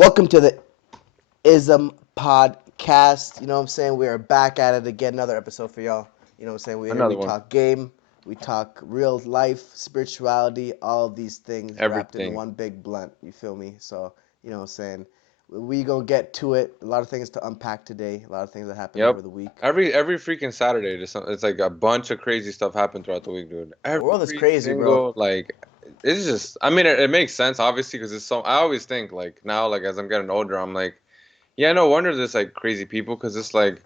Welcome to the Ism Podcast. You know what I'm saying? We are back at it again. Another episode for y'all. You know what I'm saying? We Another one. talk game, we talk real life, spirituality, all of these things wrapped in Everything. one big blunt. You feel me? So, you know what I'm saying? We gonna get to it. A lot of things to unpack today. A lot of things that happened over Yep. the week. Every freaking Saturday, it's like a bunch of crazy stuff happened throughout the week, dude. The world is Every crazy, bro. single it's just. I mean, it makes sense obviously because it's so. I always think like now, like as I'm getting older, I'm like, yeah, no wonder there's like crazy people because it's like,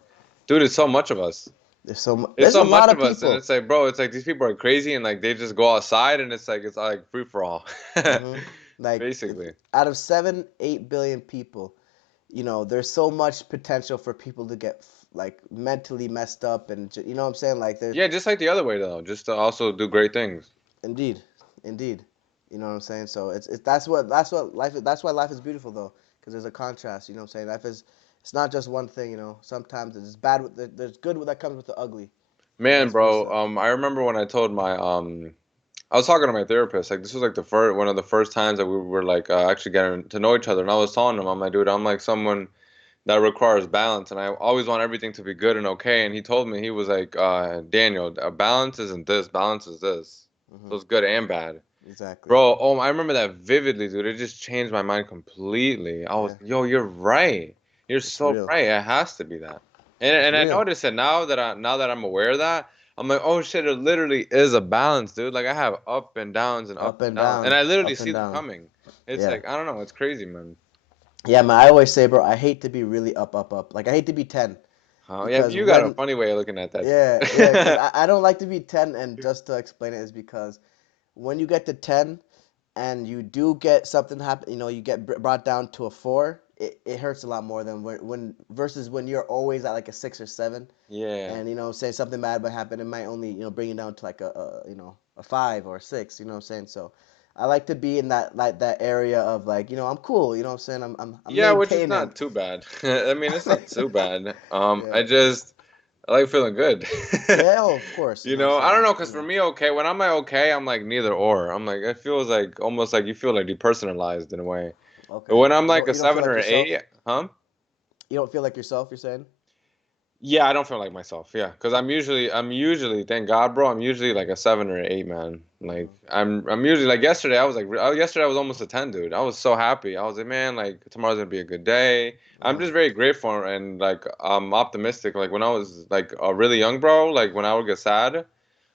dude, it's so much of us. It's There's so a lot much of of us, and people. it's like, bro, it's like these people are crazy and like they just go outside and it's like free for all, hmm Like if basically. out of 7, 8 billion people, there's so much potential for people to get like mentally messed up, and you know what I'm saying? Like there's Yeah, just like the other way though, just to also do great things. indeed, indeed, you know what I'm saying? So it's that's what life is. That's why life is beautiful though, because there's a contrast. You know what I'm saying? Life is it's not just one thing. Sometimes it's bad. There's good that comes with the ugly, and Man, vice bro, versa. I remember when I told my I was talking to my therapist. Like this was like the first one of the first times that we were like actually getting to know each other. And I was telling him, I'm like, dude, I'm like someone that requires balance, and I always want everything to be good and okay. And he told me he was like, Daniel, balance isn't this, balance is this. So hmm it's good and bad, Exactly. bro. Oh, I remember that vividly, dude. It just changed my mind completely. I was, Yeah, yo, you're right. You're it's so real. right. It has to be that. And It's and I real. noticed it now that I'm aware of that. I'm like, oh shit, it literally is a balance, dude. Like I have up and downs and up Up and and downs, and down. I literally Up and see them down. coming. It's Yeah. like I don't know, it's crazy, man. Yeah, man. I always say, bro, I hate to be really up, up, up. Like I hate to be 10, Huh? Yeah, because you got a when funny way of looking at that yeah, because too. I don't like to be 10. And just to explain it is because when you get to 10 and you do get something happen, you get brought down to a 4, it hurts a lot more than when versus when you're always at like a 6 or 7. Yeah. And say something bad might happen, it might only bring you down to like a 5 or 6. You know what I'm saying? So I like to be in that area of like, I'm cool. You know what I'm saying? I'm Yeah, which is maintaining. not too bad. I mean, it's not too bad. Yeah. I like feeling good. Yeah, oh, of course. You You know what I'm know, I don't saying? know, cause for me, okay, when I'm like okay, I'm like neither or. I'm like it feels like almost like you feel like depersonalized in a way. But Okay. when I'm You like don't a you don't feel seven like or an yourself? eight, huh? You don't feel like yourself, you're saying? Yeah, I don't feel like myself. Yeah, because I'm usually, thank God, bro. I'm usually like a 7 or 8, man. Like hmm I'm usually like yesterday. I was like, yesterday I was almost a 10, dude. I was so happy. I was like, man, like tomorrow's gonna be a good day. I'm Uh-huh. just very grateful and like I'm optimistic. Like when I was like a really young, bro. Like when I would get sad,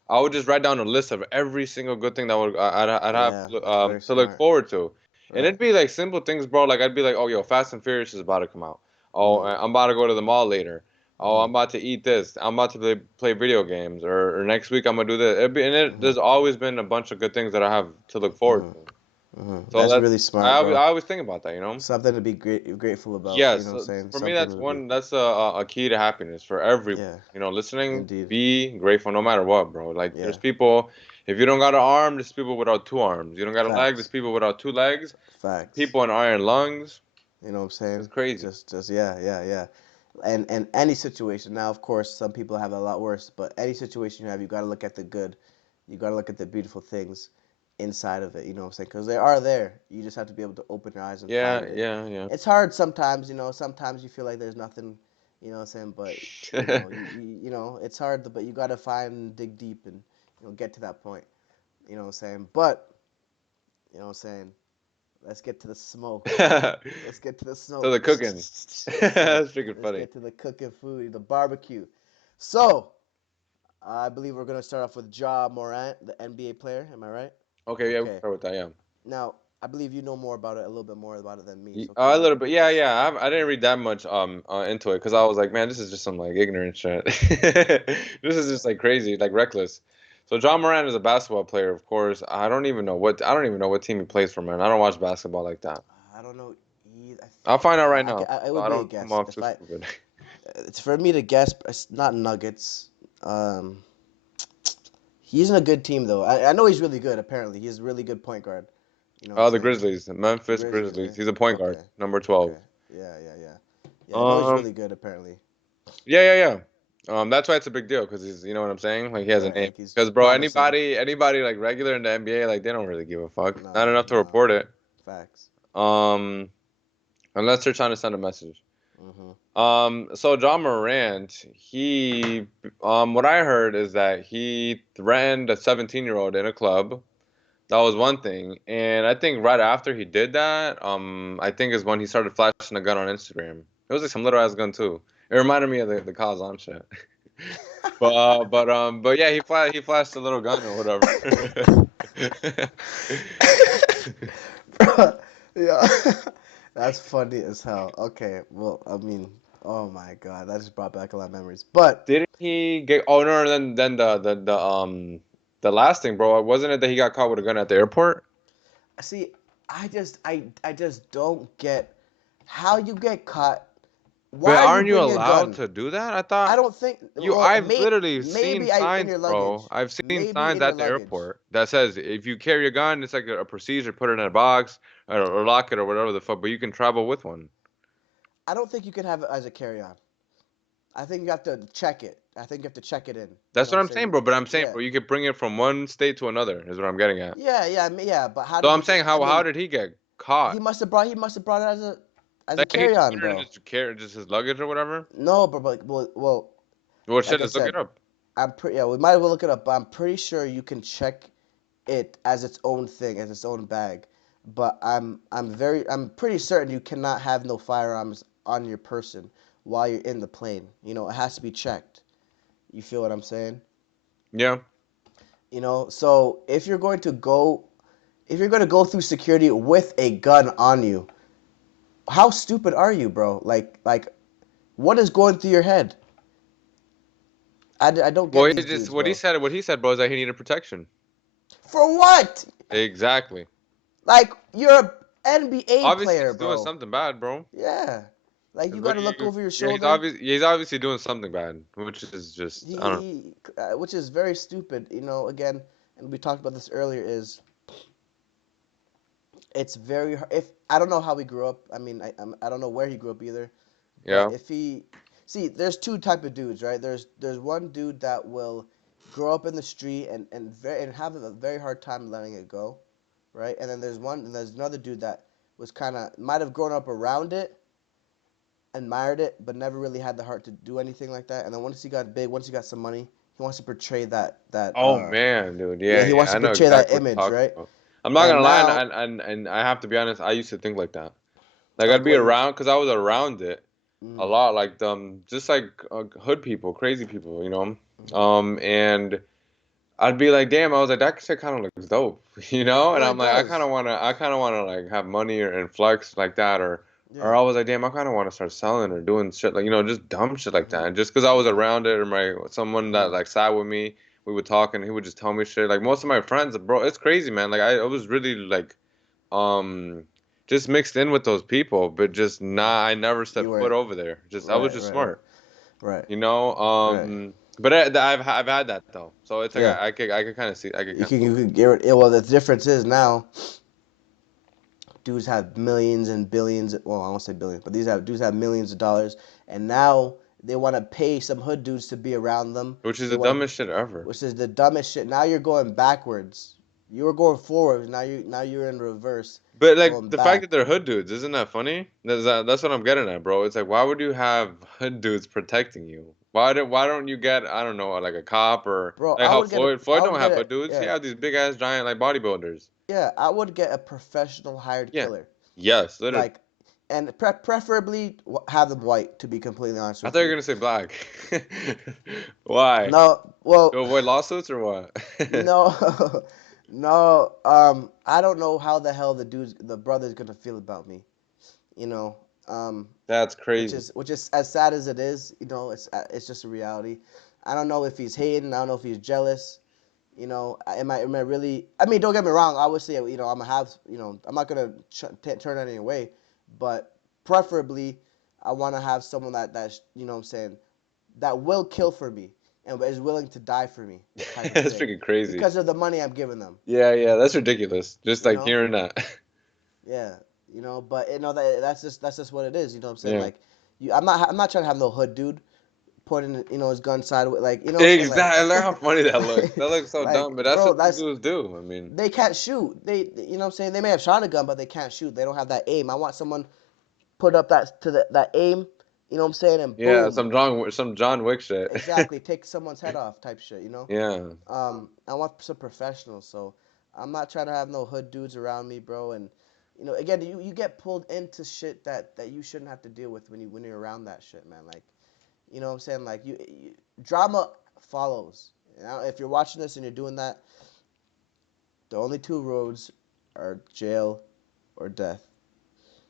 I would just write down a list of every single good thing that I'd have Yeah, that's very to look smart. forward to, and Right. it'd be like simple things, bro. Like I'd be like, oh, yo, Fast and Furious is about to come out. Oh, hmm I'm about to go to the mall later. Oh, hmm I'm about to eat this. I'm about to play video games, or next week I'm gonna do this. hmm There's always been a bunch of good things that I have to look forward hmm to. So That's really smart, I bro. always think about that, you know. Something to be grateful about. You know Yes, what I'm saying? for me Something that's to be. one that's a key to happiness for everyone. Yeah, You know, listening, indeed. be grateful no matter what, bro. Like there's Yeah. people, if you don't got an arm, there's people without 2 arms. You don't got a leg, there's Facts. people without 2 legs. Facts. People in iron lungs. You know what I'm It's saying? crazy. Just yeah, yeah, yeah. And any situation. Now, of course, some people have it a lot worse, but any situation you have, you got to look at the good. You got to look at the beautiful things inside of it. You know what I'm saying? Because they are there. You just have to be able to open your eyes and Yeah, find it. yeah, yeah. It's hard sometimes. Sometimes you feel like there's nothing. You know what I'm saying? But it's hard. But you got to find, dig deep, and get to that point. You know what I'm saying? But you know what I'm saying? Let's get to the smoke. Let's get to the So smoke. the cooking. Let's That's freaking let's funny. get to the cooking food, the barbecue. So I believe we're gonna start off with Morant, the NBA player. Am I right? Okay, yeah, we can Okay. start with that. Yeah. Now I believe you know more about it, a little bit more about it than me. So can A you little bit, yeah, just yeah. I didn't read that much into it because I was like, man, this is just some like ignorant shit. This is just okay? like crazy, like reckless. So John Moran is a basketball player, of course. I don't even know what team he plays for, man. I don't watch basketball like that. I don't know either. I'll find out right now, It so would I be a don't come guess off if too I. stupid. It's for me to guess. It's not Nuggets. Um, he's in a good team though. I know he's really good. Apparently, he's a really good point guard. You know what I'm Oh, the saying? Grizzlies, the Memphis Grizzlies, Grizzlies. eh? He's a point guard, Okay. number Okay. 12. Yeah, yeah, yeah. Yeah, I know he's Um, really good apparently. yeah, yeah, yeah. That's why it's a big deal because you know what I'm saying? Like he has a Right, name. like he's Because bro, promising. anybody like regular in the NBA, like they don't really give a fuck. Not Nah, enough to nah. report it. Facts. Um, unless they're trying to send a message. Hmm. So John Morant, he, what I heard is that he threatened a 17-year-old in a club. That was one thing, and I think right after he did that, I think is when he started flashing a gun on Instagram. It was like some little ass gun too. It reminded me of the Kazan shit. But yeah, he flashed a little gun or whatever. Yeah, that's funny as hell. Okay, well, I mean, oh my god, that just brought back a lot of memories. But Didn't he get? Oh no, no, then the last thing, bro, wasn't it that he got caught with a gun at the airport? see, I just don't get how you get caught. Why But are you aren't you bringing a allowed gun? to do that? I I thought don't think. you. Well, I've literally seen maybe I in signs, your bro. luggage. I've seen Maybe signs in your at the luggage. airport that says if you carry a gun, it's like a procedure. Put it in a box or lock it or whatever the fuck. But you can travel with one. I don't think you can have it as a carry-on. I think you have to check it. I think you have to check it in. You That's know what what I'm I'm saying, saying? bro. But I'm saying, Yeah. bro, you could bring it from one state to another. Is what I'm getting at. Yeah, yeah, yeah. But how So did I'm he get? saying, I how mean, did he get caught? he must have brought it as a Like he just carry-on, put it in bro. his carry, just his luggage or whatever. No, but well, Well, shit, like I let's look said, it up. I'm pretty. Yeah, we might as well look it up. But I'm pretty sure you can check it as its own thing, as its own bag. But I'm pretty certain you cannot have no firearms on your person while you're in the plane. You know, it has to be checked. You feel what I'm saying? Yeah. You know, so if you're going to go through security with a gun on you, how stupid are you, bro? What is going through your head? I don't Well, get he these just dudes, bro. what he said, bro, is that he needed protection. For what? Exactly. Like, you're a NBA Obviously, player, he's doing bro. something bad, bro. Yeah. Like, you 'Cause got what to do look you? over your Yeah, shoulder. he's obviously doing something bad, which is just I don't know. Which is very stupid, you know, again, and we talked about this earlier, is it's very hard. If I don't know how he grew up. I mean, I don't know where he grew up either. But Yeah. if he see, there's two type of dudes, right? There's one dude that will grow up in the street and have a very hard time letting it go, right? And there's another dude that was kind of might have grown up around it, admired it, but never really had the heart to do anything like that. And then once he got big, once he got some money, he wants to portray Oh man, dude. yeah, Yeah, he yeah. wants I to know portray that exactly what image, you're talking right? about. I'm not gonna And lie, now, and I have to be honest. I used to think like that. Like I'd like be what you, around, cause I was around it a mm, lot. Like just like hood people, crazy people, mm, and I'd be like, damn, I was like, that shit kind of looks dope, you know? And yeah, I'm it like, does, I kind of wanna like have money and flex like that, or yeah, I was like, damn, I kind of want to start selling or doing shit like, just dumb shit like that. mhm, And just because I was mhm, around it, or someone that mhm, like sat with me, we would talk, and he would just tell me shit. Like most of my friends, bro, it's crazy, man. Like I was really like, um, just mixed in with those people, but just mhm. I never You stepped foot were over there. Just I was right, just right, right, smart, right, you know. right. But I've had that though, so it's like Yeah, I could kind of see I could kind of you see. could get rid. Yeah, well, the difference is now dudes have millions and billions. Well, I won't say billions, but these have dudes have millions of dollars, and now they want to pay some hood dudes to be around them. Which is They the want to, dumbest shit ever. which is the dumbest shit. Now you're going backwards. You were going forward. Now you're in reverse, But like going the fact that back. they're hood dudes, isn't that funny? That's what I'm getting at, bro. It's like why would you have hood dudes protecting you? Why don't you get I don't know like a cop or Bro, like how Floyd I would don't get have a, hood dudes. He yeah, have these big ass giant like bodybuilders. yeah. I would get a professional hired Yeah. killer, Yes, literally. like, and preferably have them white. To be completely honest I with thought you were you. gonna say black. Why? No, To well, avoid lawsuits or what? no, no. I don't know how the hell the brother's gonna feel about me. You know, um, That's crazy. which is as sad as it is. You know, it's just a reality. I don't know if he's hating. I don't know if he's jealous. You know, am I really? I mean, don't get me wrong. Obviously, you know, I'm gonna have. You know, I'm not gonna turn any away, but preferably, I want to have someone that's you know what I'm saying, that will kill for me and is willing to die for me, type of That's thing, freaking crazy. because of the money I'm giving them. Yeah, yeah, that's ridiculous. Just You like know, hearing that. yeah, you know, but you know that's just what it is. You know what I'm saying? Yeah. Like, I'm not trying to have no hood dude pointing you know his gun sideways, like you know what I'm saying, Exactly. Look how funny that looks. That looks so dumb, like but that's bro, what these that's dudes do. I mean, they can't shoot. They you know what I'm saying? They may have shot a gun, but they can't shoot. They don't have that aim. I want someone. put up that aim, you know what I'm saying, and Yeah, boom, Some John Wick shit. exactly, take someone's head off type shit, you know. Yeah. I want some professionals, so I'm not trying to have no hood dudes around me, bro. And again, you get pulled into shit that you shouldn't have to deal with when you're around that shit, man. Like, you know what I'm saying? Like drama follows. If you're watching this and you're doing that, the only two roads are jail or death.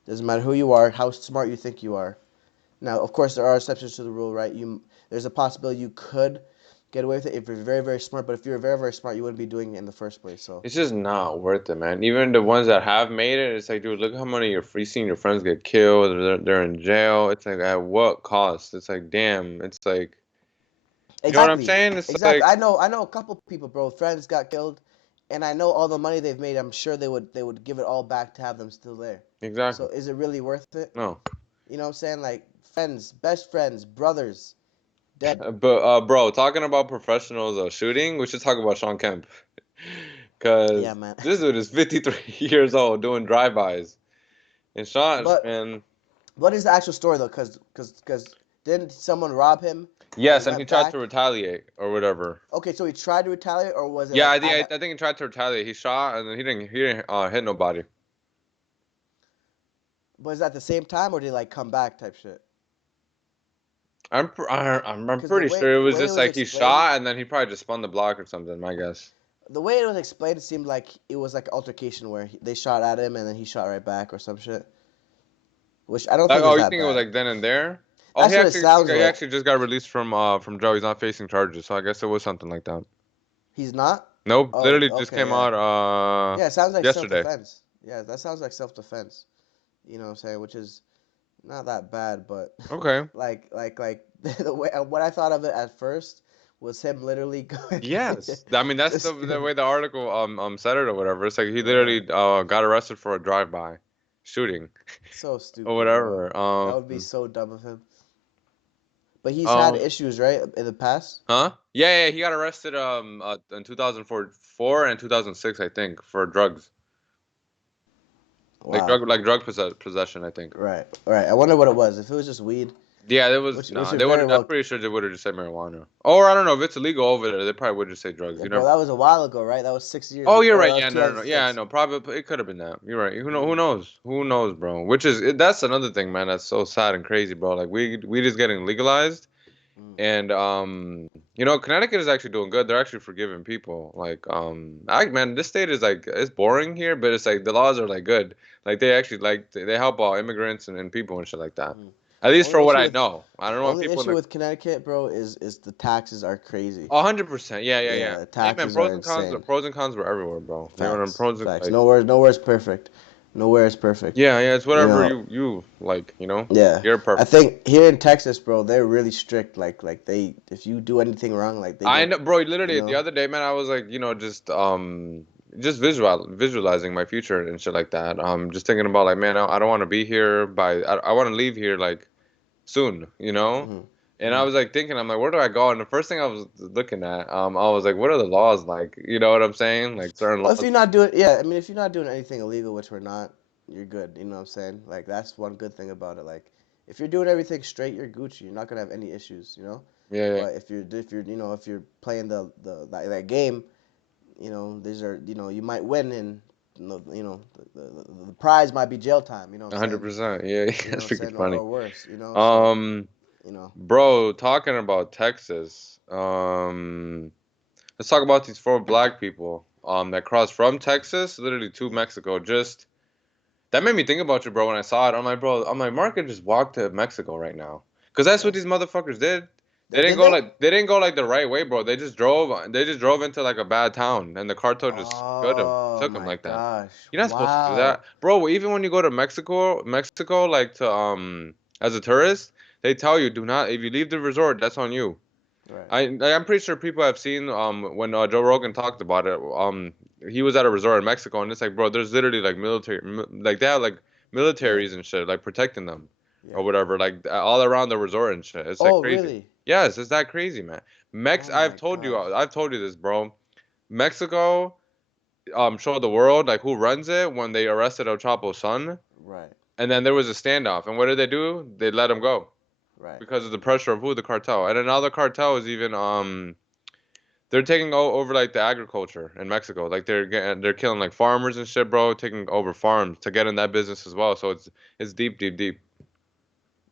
Doesn't matter who you are, how smart you think you are. Now, of course, there are exceptions to the rule, right? There's a possibility you could get away with it if you're very, very smart. But if you're very, very smart, you wouldn't be doing it in the first place. So It's just not worth it, man. Even the ones that have made it, it's like, dude, look how many of your free seeing your friends get killed, or they're in jail. It's like, at what cost? It's like, damn. It's like, you know what I'm exactly, saying? It's exactly. like, I know a couple people, bro. Friends got killed, and I know all the money they've made. I'm sure they would give it all back to have them still there. So exactly. is it really worth it? No. You know what I'm saying? Like friends, best friends, brothers, dead. But bro, talking about professionals shooting, we should talk about Sean Kemp. Yeah, Cause man. this dude is 53 years old doing drive-bys. And Sean, But man, what is the actual story though? Cause didn't someone rob him, and he yes, and he went tried to back? retaliate or whatever. Okay, so he tried to retaliate, or was it Yeah, like I think at I, a? I think he tried to retaliate. He shot and then he didn't hit nobody. Was it at the same time, or did he like come back type shit? I'm Because the pretty way sure it the was way it just was like he explained, shot and then he probably just spun the block or something. My guess. the way it was explained, it seemed like it was like an altercation where they shot at him and then he shot right back or some shit. Which I don't Like, think oh, is you that think it was bad. like then and there? Oh, That's what it sounds he like. actually just got released from jail. He's not facing charges, so I guess it was something like that. He's not. Nope, Oh, literally just okay, came yeah, out yeah. It sounds like self yesterday. defense. Yeah, that sounds like self defense. You know what I'm saying? Which is not that bad, but Okay. like the way what I thought of it at first was him literally going. Yes, I mean that's This the way the article said it or whatever. It's like he uh, literally got arrested for a drive-by shooting so or stupid, bro. whatever. That would be so dumb of him. But he's had Um, issues, right, in the past. huh? Yeah, yeah, he got arrested in 2004 and 2006, I think, for drugs, Wow. like drug possession, I think. Right. Right. I wonder what it was. If it was just weed, Yeah, there was which nah. it They would. very I'm well. pretty sure they would have just said marijuana. Or I don't know if it's illegal over there. They probably would just say drugs. Yeah, You bro, never. that was a while ago, right? That was 6 years Oh, ago. you're Or right. that was Yeah, no, no, no. Yeah, I 2006. know. Probably it could have been that. You're right. Who know? Who Mm, knows? Who knows, bro? Which is that's another thing, man. That's so sad and crazy, bro. Like we just getting legalized, mm, and Connecticut is actually doing good. They're actually forgiving people. Like man, this state is like it's boring here, but it's like the laws are like good. Like they actually like they help all immigrants and people and shit like that. mm. At least Only for what issue I with know. I don't know only people in issue the with Connecticut, bro, is the taxes are crazy. 100%. Yeah, yeah, yeah. Yeah, Hey man, taxes are insane. pros and cons were everywhere, bro. You know what I'm Facts, pros and facts. like Nowhere's perfect. Nowhere is perfect. yeah, yeah, it's You whatever know, you like, you know? yeah. You're I perfect. think here in Texas, bro, they're really strict. Like they, if you do anything wrong, like they I get, know, bro, you literally the know. other day, man, I was like, just visualizing my future and shit like that. Just thinking about like, man, I don't want to be here I want to leave here like soon, you know? Mhm, And I mhm. was like thinking, I'm like, where do I go? And the first thing I was looking at, I was like, what are the laws like? You know what I'm saying? Like certain Well, if laws. you're not doing, yeah, I mean, if you're not doing anything illegal, which we're not, you're good. You know what I'm saying? Like that's one good thing about it. Like if you're doing everything straight, you're Gucci. You're not gonna have any issues. You know. Yeah, yeah. But if you're if you're playing that game, these are you might win and the prize might be jail time. You know what I'm saying? 100%. Yeah, yeah, You know that's what I'm freaking saying? Or funny. worse. So Um, you know. Bro, talking about Texas. Let's talk about these four black people. That crossed from Texas, literally to Mexico. Just that made me think about you, bro. When I saw it, I'm like, bro, Mark could just walk to Mexico right now, cause that's what Yeah. these motherfuckers did. They didn't Did go they? like they didn't go like the right way, bro. They just drove. They just drove into like a bad town, and the cartel just Oh took them my like that. gosh! You're not supposed to do Wow. that, bro. Even when you go to Mexico, like to as a tourist, they tell you do not if you leave the resort, that's on you. Right. I'm pretty sure people have seen when Joe Rogan talked about it. He was at a resort in Mexico, and it's like, bro, there's literally like like they have like Yeah. militaries and shit like protecting them or Yeah. whatever, like all around the resort and shit. It's like Oh crazy. really? Yes, it's that crazy, man. Oh my gosh. I've told you this, bro. Mexico showed the world like who runs it when they arrested El Chapo's son. Right. And then there was a standoff. And what did they do? They let him go Right. because of the pressure of who? The cartel. And then now the cartel is even they're taking over like the agriculture in Mexico. Like they're killing like farmers and shit, bro. Taking over farms to get in that business as well. So it's deep, deep, deep.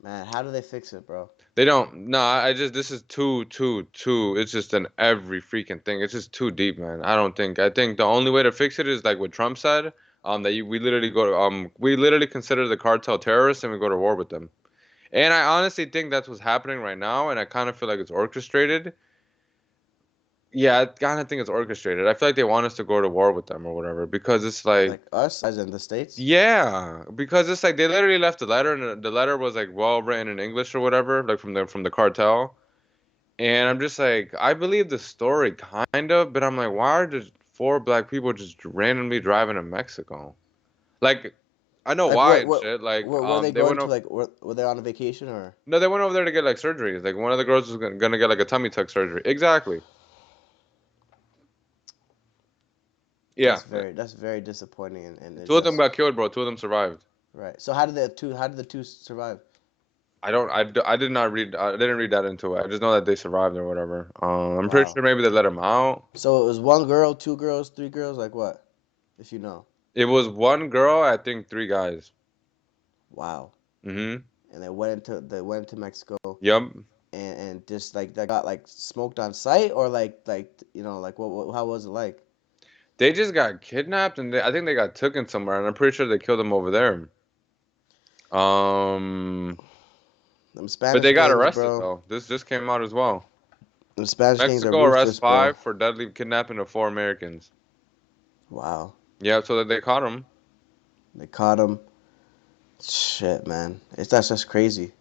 Man, how do they fix it, bro? They don't. No, I just this is too. It's just an every freaking thing. It's just too deep, man. I don't think. I think the only way to fix it is like what Trump said. We literally go to we literally consider the cartel terrorists and we go to war with them. And I honestly think that's what's happening right now. And I kind of feel like it's orchestrated. Yeah, I kind of think it's orchestrated. I feel like they want us to go to war with them or whatever because it's like, Like us, as in the states. yeah, because it's like they literally left the letter and the letter was like well written in English or whatever, like from the cartel. And I'm just like, I believe the story kind of, but I'm like, why are just four black people just randomly driving to Mexico? Like, I know Like why what? and What? shit. Like, Were they they going went to over. like? Were they on a vacation or? No, they went over there to get like surgeries. Like one of the girls was gonna get like a tummy tuck surgery. Exactly. Yeah. That's very disappointing, and it's Two of them just got killed, bro. Two of them survived. right. So how did the two survive? I don't. I did not read. I didn't read that into it. I just know that they survived or whatever. I'm pretty Wow. sure maybe they let him out. So it was one girl, two girls, three girls, like what? If you know. It was one girl. I think three guys. Wow. Mhm. And they went into Mexico Yep. and just like that got like smoked on site or like like what how was it like? They just got kidnapped and I think they got taken somewhere, and I'm pretty sure they killed them over there. Um, Them but Spanish they got gangs, arrested bro. though. This just came out as well. Them Spanish gangs are Mexico arrests ruthless, bro. five for deadly kidnapping of four Americans. Wow. Yeah, so that they caught them. They caught him. Shit, man. That's just crazy.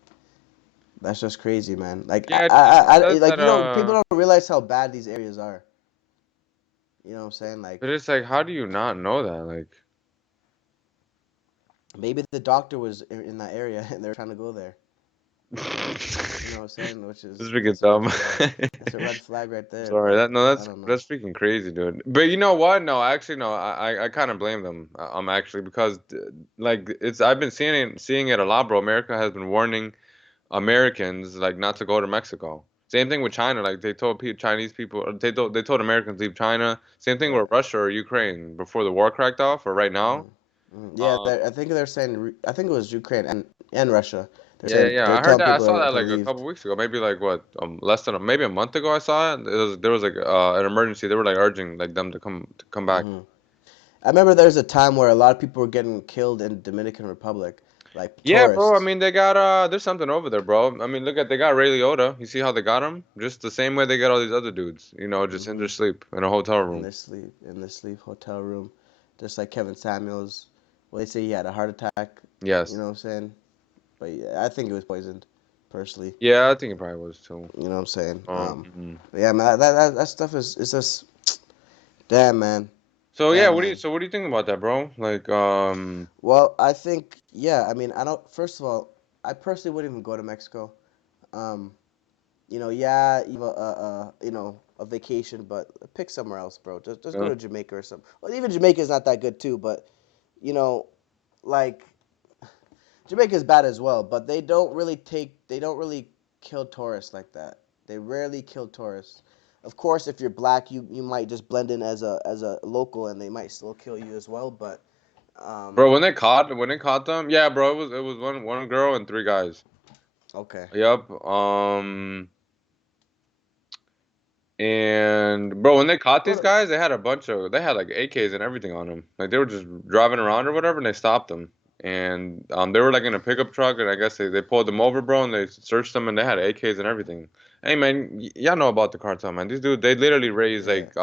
That's just crazy, man. Like Yeah, it says like that people don't realize how bad these areas are. You know what I'm saying? but Like it's like, how do you not know that? Like, maybe the doctor was in that area and they're trying to go there. You know what I'm this saying? Which is is freaking that's a red dumb. flag. That's a red flag right there. Sorry, But that no, I don't know. that's freaking crazy, dude. But you know what? No, actually, no. I kind of blame them. Actually because like it's I've been seeing it a lot, bro. America has been warning Americans like not to go to Mexico. Same thing with China. Like they told Chinese people, they told Americans leave China. Same thing with Right. Russia or Ukraine before the war cracked off or right now. Hmm. Yeah, Um, I think they're saying. I think it was Ukraine and Russia. They're yeah, yeah, saying yeah. they're I heard telling that. I people saw that to like a leave. couple weeks ago. Maybe like what, less than maybe a month ago. I saw it. There was like an emergency. They were like urging like them to come back. Hmm. I remember there's a time where a lot of people were getting killed in Dominican Republic, like Yeah, bro. I tourists. mean, they got there's something over there, bro. I mean, look at they got Ray Liotta. You see how they got him? Just the same way they got all these other dudes. Just in Hmm. their sleep in a hotel room. In this sleep hotel room, just like Kevin Samuels. Well, they say he had a heart attack. You Yes. know what I'm saying? But yeah, I think it was poisoned, personally. Yeah, I think it probably was too. You know what I'm saying? Um. But yeah, man, that stuff is just damn, man, So yeah, damn, man. what do you think about that, bro? Like, Well, I think yeah. I mean, I don't. First of all, I personally wouldn't even go to Mexico. Um, yeah, you have a vacation, but pick somewhere else, bro. Just go uh, to Jamaica or something. Well, even Jamaica is not that good too, but you know, like Jamaica is bad as well, but they don't really kill tourists like that. They rarely kill tourists. Of course, if you're black, you might just blend in as a local, and they might still kill you as well. But bro, um, when they caught them, yeah, bro, it was one girl and three guys. okay, Yep. And bro, when they caught go these to guys, they had like AKs and everything on them. Like they were just driving around or whatever, and they stopped them. And they were like in a pickup truck, and I guess they pulled them over, bro, and they searched them, and they had AKs and everything. Hey man, y'all know about the cartel, man. These dudes, they literally raise yeah, like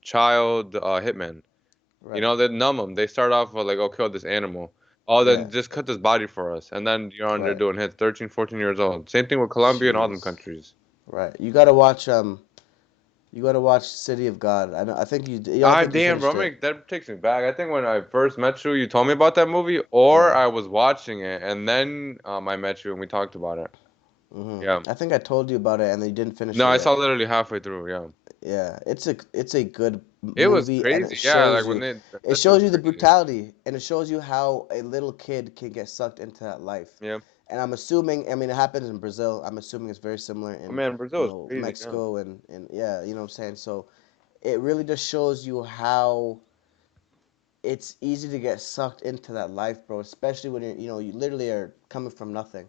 child hitmen. You right, know, they numb them. They start off with like, oh, kill this animal. Oh, yeah, then just cut this body for us. And then you're on there right. doing hits, 13, 14 years old. Same thing with Colombia and all them Jeez, countries. right. You gotta watch City of God. I know. I think you. I don't Ah, think you damn, bro. finished it. That takes me back. I think when I first met you, you told me about that movie, or Yeah. I was watching it, and then I met you and we talked about it. Yeah. I think I told you about it, and then you didn't finish No, it I yet. saw literally halfway through. Yeah. Yeah, it's a good It was movie, and it crazy. Yeah, like shows when you they it that shit shows was you the crazy. brutality, and it shows you how a little kid can get sucked into that life. Yeah. And I'm assuming, I mean, it happens in Brazil. I'm assuming it's very similar Oh in, man, Brazil is crazy. Yeah. Mexico and yeah, you know what I'm saying. So it really just shows you how it's easy to get sucked into that life, bro. Especially when you literally are coming from nothing.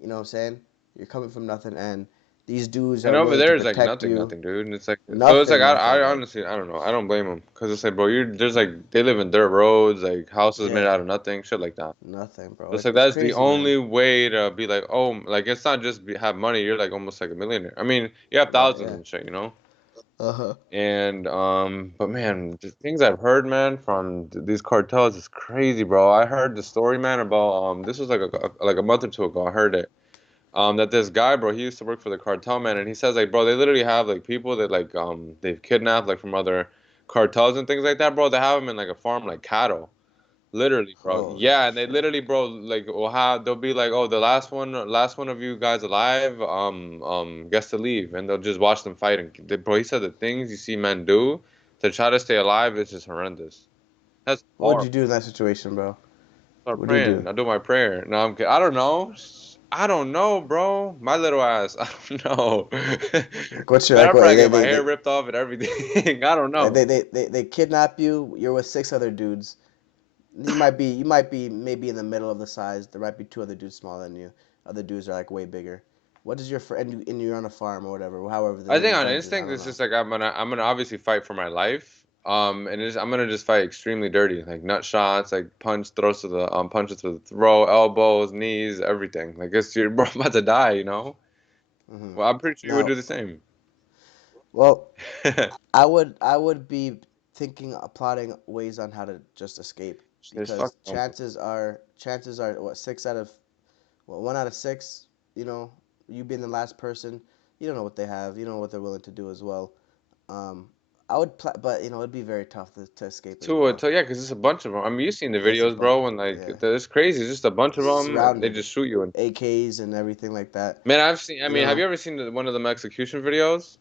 You know what I'm saying? You're coming from nothing, and these dudes And are over willing to there is like protect nothing, you. nothing, dude. And it's like so. It's like Nothing, nothing. I Like honestly I don't know. I don't blame them because it's like, bro, you there's like they live in dirt roads, like houses made yeah, out of nothing, shit like that. nothing, bro. So it's like It's that's the crazy, man. only way to be like, oh, like it's not just have money. You're like almost like a millionaire. I mean, you have Right? thousands Yeah. and shit, you know. Uh huh. And but man, the things I've heard, man, from these cartels is crazy, bro. I heard the story, man, about this was like like a month or two ago. I heard it. That this guy, bro, he used to work for the cartel, man, and he says like, bro, they literally have like people that like they've kidnapped like from other cartels and things like that, bro. They have them in like a farm like cattle. Literally, bro. Holy Yeah, and they shit. literally, bro, like will have they'll be like, oh, the last one of you guys alive, gets to leave, and they'll just watch them fight. And bro, he said the things you see men do to try to stay alive is just horrendous. That's What would you horrible. do in that situation, bro? Start What do you do? praying. I do my prayer. No, I'm kidding. I don't know. I don't know, bro. My little ass. I don't know. Like, what's your Man, like? I'm What probably get my hair ripped off and everything. I don't know. they kidnap you. You're with six other dudes. You might be maybe in the middle of the size. There might be two other dudes smaller than you. Other dudes are like way bigger. What is your friend? And you're on a farm or whatever. However the I think movie on does it. I instinct, don't it's know. just like I'm gonna obviously fight for my life. And I'm gonna just fight extremely dirty, like nut shots, like throws to the punches to the throat, elbows, knees, everything. Like it's you're bro, I'm about to die, you know. Hmm. Well, I'm pretty sure you would Now, do the same. well, I would be thinking, plotting ways on how to just escape There's because fucking chances are what six out of well, 1 out of 6, you know, you being the last person, you don't know what they have, you don't know what they're willing to do as well. Um, but it'd be very tough to escape as well. yeah, because it's a bunch of them. I mean, you've seen the It's a videos, bunch, bro, and like yeah, it's crazy. It's just a bunch of them. They surrounded, just shoot you. And AKs and everything like that. man, I've seen. I You mean, have know, you ever seen one of them execution videos?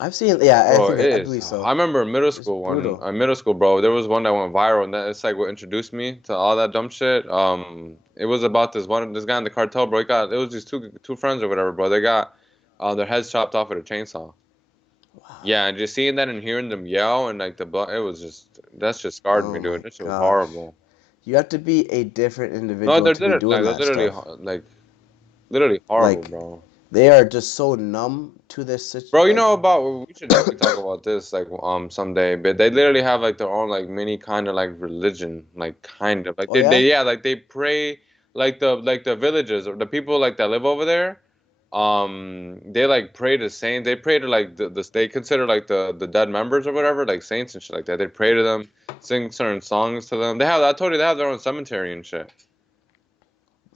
I've seen, yeah, Bro, it I is. believe so. I remember in middle It's school brutal. middle school, bro, there was one that went viral, and it's like what introduced me to all that dumb shit. It was about this guy in the cartel, bro. It was these two friends or whatever, bro. They got their heads chopped off with a chainsaw. Wow. Yeah, and just seeing that and hearing them yell and like the blood, it was just that's just scarred me, Oh my dude. That shit was gosh. horrible. You have to be a different No, individual to be doing they're that literally stuff. like literally horrible, Like bro. they are just so numb to this Bro, you like know about we should definitely talk about this like someday, but they literally have like their own like mini kind of like religion, like kind of like oh yeah? they yeah, like they pray like the villagers or the people like that live over there. They like pray to saints. They pray to like they consider like the dead members or whatever, like saints and shit like that. They pray to them, sing certain songs to them. I told you they have their own cemetery and shit.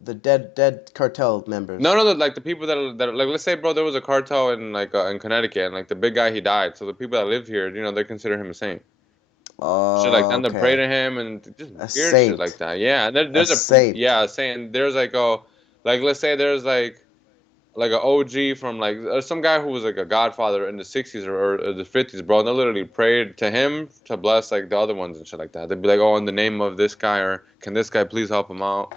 The dead cartel No, members. no, like the people like let's say, bro, there was a cartel in Connecticut, and like the big guy he died, so the people that live here, they consider him a saint. Shit like Oh, them to pray okay. to him and just A weird shit like saint. that. Yeah, and A there's a saint. yeah saying there's like like let's say there's like an OG from like some guy who was like a godfather in the '60s or the '50s, bro. And they literally prayed to him to bless like the other ones and shit like that. They'd be like, oh, in the name of this guy, or can this guy please help him out?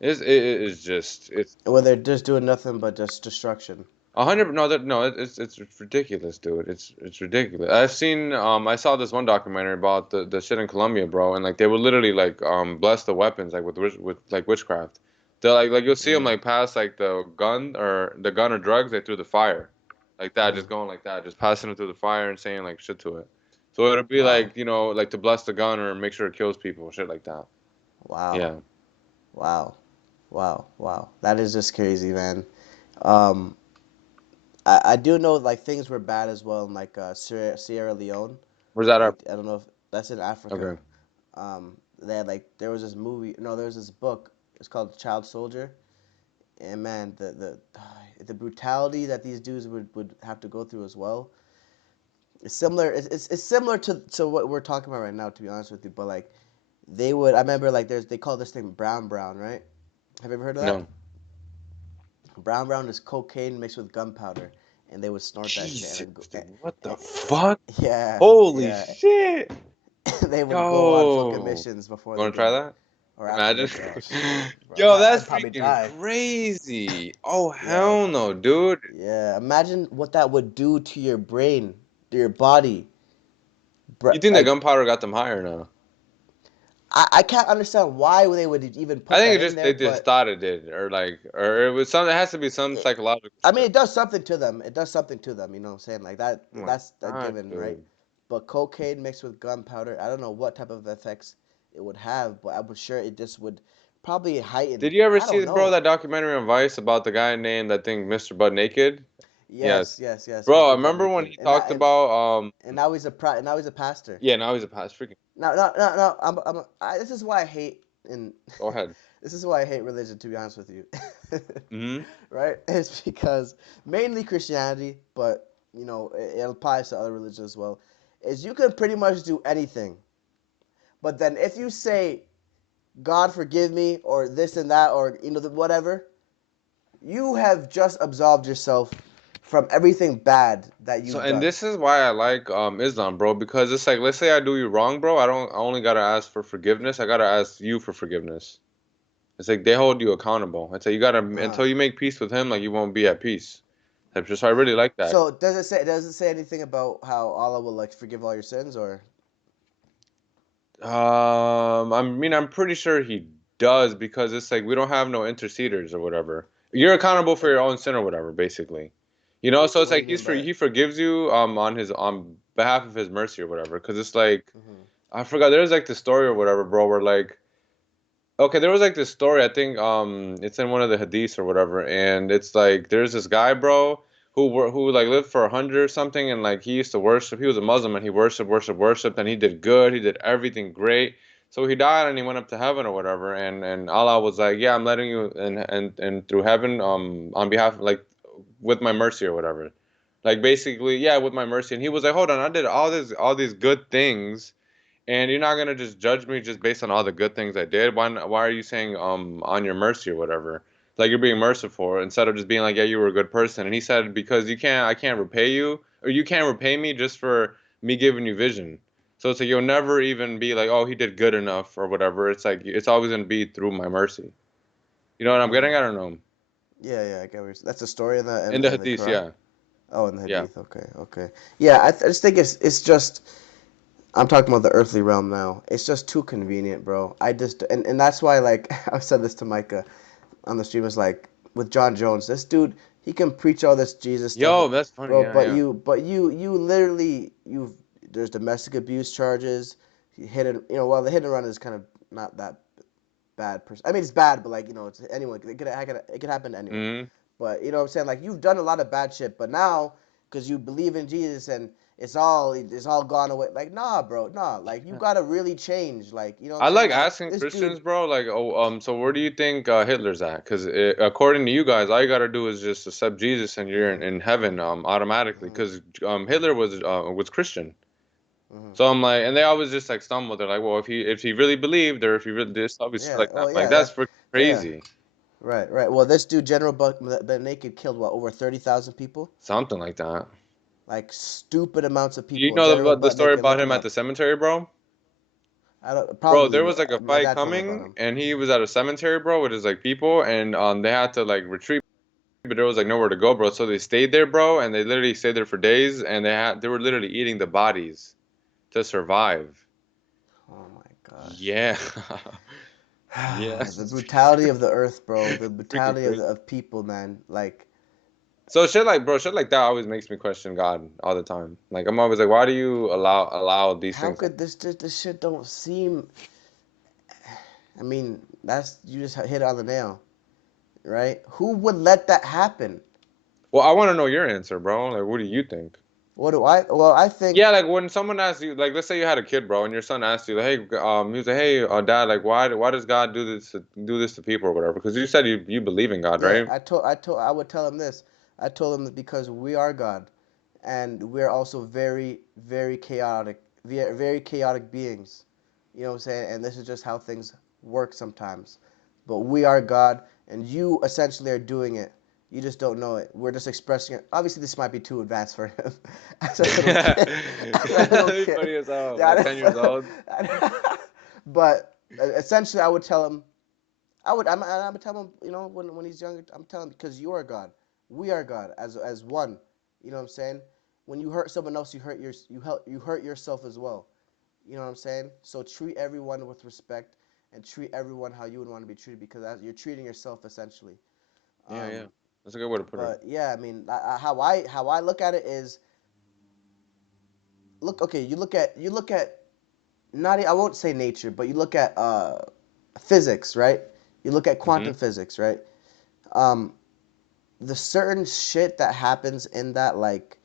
It is just it's Where they're just doing nothing but just destruction. 100. No, it's ridiculous, dude. It's ridiculous. I saw this one documentary about the shit in Colombia, bro, and like they would literally like bless the weapons like with like witchcraft. They're like you'll see them Mm, like pass like the gun or drugs they through the fire, like that, mm, just going like that, just passing it through the fire and saying like shit to it. So it'll be wow. like like to bless the gun or make sure it kills people, shit like that. Wow. Yeah. Wow. Wow. Wow. That is just crazy, man. Um, I do know like things were bad as well in like Sierra Leone. Where's that at? Like I don't know if that's in Africa. Okay. They had like there was this movie. No, there was this book. It's called Child Soldier. And man, the brutality that these dudes would have to go through as well. It's similar. It's similar to what we're talking about right now. To be honest with you, but like they would. I remember like they call this thing brown, right? Have you ever heard of that? No. Brown is cocaine mixed with gunpowder, and they would snort that shit and Jesus, then go. dude, what the Eh, fuck? yeah, Holy yeah. shit. They would go on fucking Yo. missions before they Wanna try did it that? or after they Imagine. did. Oh shit, bro! Yo, that's I'd probably freaking die. crazy. Oh Yeah, hell no, dude. yeah. Imagine what that would do to your brain, to your body. You think that Like gunpowder got them higher now? I can't understand why they would even I put think that it in just there, they just but thought it did, or like, or it was some. It has to be some it, psychological I mean, shit. it does something to them. It does something to them. You know what I'm saying? Like that. Oh my That's a god, given, right? dude. But cocaine mixed with gunpowder, I don't know what type of effects it would have, but I'm sure it just would probably heighten. Did you ever I see, don't bro, know. that documentary on Vice about the guy named, I think, Mr. Butt Naked? Yes, Yes. yes, yes. Bro, I Mr. Butt remember when Naked, he talked about and now he's a pastor. yeah, now he's a past freaking. No, no, no, no. This is why I hate and Go ahead. this is why I hate religion. To be honest with you, Mm-hmm. right? It's because mainly Christianity, but it applies to other religions as well. Is you can pretty much do anything, but then if you say God forgive me or this and that or whatever, you have just absolved yourself from everything bad that So, you've and done. this is why I like Islam, bro, because it's like, let's say I do you wrong, bro. I only gotta ask for forgiveness. I gotta ask you for forgiveness. It's like they hold you accountable. It's like you gotta Uh huh. until you make peace with him, like you won't be at peace. That's just I really like that. So does it say anything about how Allah will like forgive all your sins or I mean, I'm pretty sure he does because it's like we don't have no interceders or whatever. You're accountable for like your own sin or whatever, basically. You know, so it's what do like you mean by he forgives you on his on behalf of his mercy or whatever. Because it's like mm-hmm. I forgot there's like the story or whatever, bro, where like okay, there was like this story. I think it's in one of the hadiths or whatever, and it's like there's this guy, bro, who like lived for 100 or something, and like he used to worship. He was a Muslim, and he worshipped, and he did good. He did everything great. So he died, and he went up to heaven or whatever, and Allah was like, yeah, I'm letting you and through heaven on behalf of, like with my mercy or whatever, like basically yeah with my mercy. And he was like, hold on, I did all these good things and you're not gonna just judge me just based on all the good things I did. Why are you saying on your mercy or whatever? Like you're being merciful instead of just being like, yeah, you were a good person. And he said, because I can't repay you, or you can't repay me just for me giving you vision. So it's like you'll never even be like, oh, he did good enough or whatever. It's like it's always gonna be through my mercy. You know what I'm Mm-hmm. getting? I don't know. Yeah, yeah, I get what that's a story in the In the in the hadith, Quran. yeah, Oh, in the yeah. Hadith. Okay, okay. Yeah, I just think it's just I'm talking about the earthly realm now. It's just too convenient, bro. I just and that's why like I said this to Micah on the stream is like with John Jones. This dude, he can preach all this Jesus stuff, Yo, that's funny. bro. Yeah, yeah. You literally there's domestic abuse charges. Hit and well the hit and run is kind of not that bad person. I mean it's bad, but like it's anyone. It could happen to anyone. Mm-hmm. But you know what I'm saying? Like you've done a lot of bad shit, but now because you believe in Jesus and it's all gone away. Like nah, bro, nah. Like you gotta really change. Like you know what I'm I saying? like Like asking this dude. Christians, bro. Like, oh, so where do you think Hitler's at? Because according to you guys, all you gotta do is just accept Jesus, and you're Mhm. in heaven, automatically. Mhm. Because Hitler was Christian. Mhm. So I'm like, and they always just like stumble. They're like, well, if he really believed, or if he really did stuff, shit Yeah. like that. Well, I'm like, yeah. that's That. freaking Yeah. crazy. Right. Right. Well, this dude, General Buck, the Naked killed what over 30,000 people. Something like that. Like stupid amounts of You people. know General the Butt story Naked, look about him him at the up. cemetery, bro? I don't Bro, probably, there was but like a my fight dad told me about coming, him. and he was at a cemetery, bro, with his like people, and they had to like retreat but there was like nowhere to go, bro. So they stayed there, bro, and they literally stayed there for days, and they were literally eating the bodies to survive. Oh my gosh. Yeah, yeah, The it's brutality of the earth, bro. The freaking brutality crazy. of people, man. Like, So shit like, bro, shit like that always makes me question God all the time. Like I'm always like, why do you allow these how things? could this shit don't seem? I mean, that's you just hit on the nail, right? Who would let that happen? Well, I want to know your answer, bro. Like, what do you think? What do I? Well, I think Yeah, like when someone asks you, like, let's say you had a kid, bro, and your son asked you, like, hey, he was like, hey, dad, like, why does God do this to people or whatever? Because you said you believe in God, yeah, right? I would tell him this. I told him that because we are God, and we're also very, very chaotic, very chaotic beings. You know what I'm saying? And this is just how things work sometimes. But we are God, and you essentially are doing it. You just don't know it. We're just expressing it. Obviously, this might be too advanced for him as a little kid. As a little That'd be kid. funny as hell. At Yeah, 10 years old. but essentially, I would tell him. I would tell him. When he's younger, I'm telling him because you are God. We are God as one. You know what I'm saying? When you hurt someone else, you hurt yourself as well. You know what I'm saying? So treat everyone with respect and treat everyone how you would want to be treated because you're treating yourself essentially. Yeah, yeah. Um, That's a good way to put it. but yeah, I mean, how I look at it is look okay. You look at not I won't say nature, but you look at physics, right? You look at Hmm. quantum physics, right? Um, the certain shit that happens in that like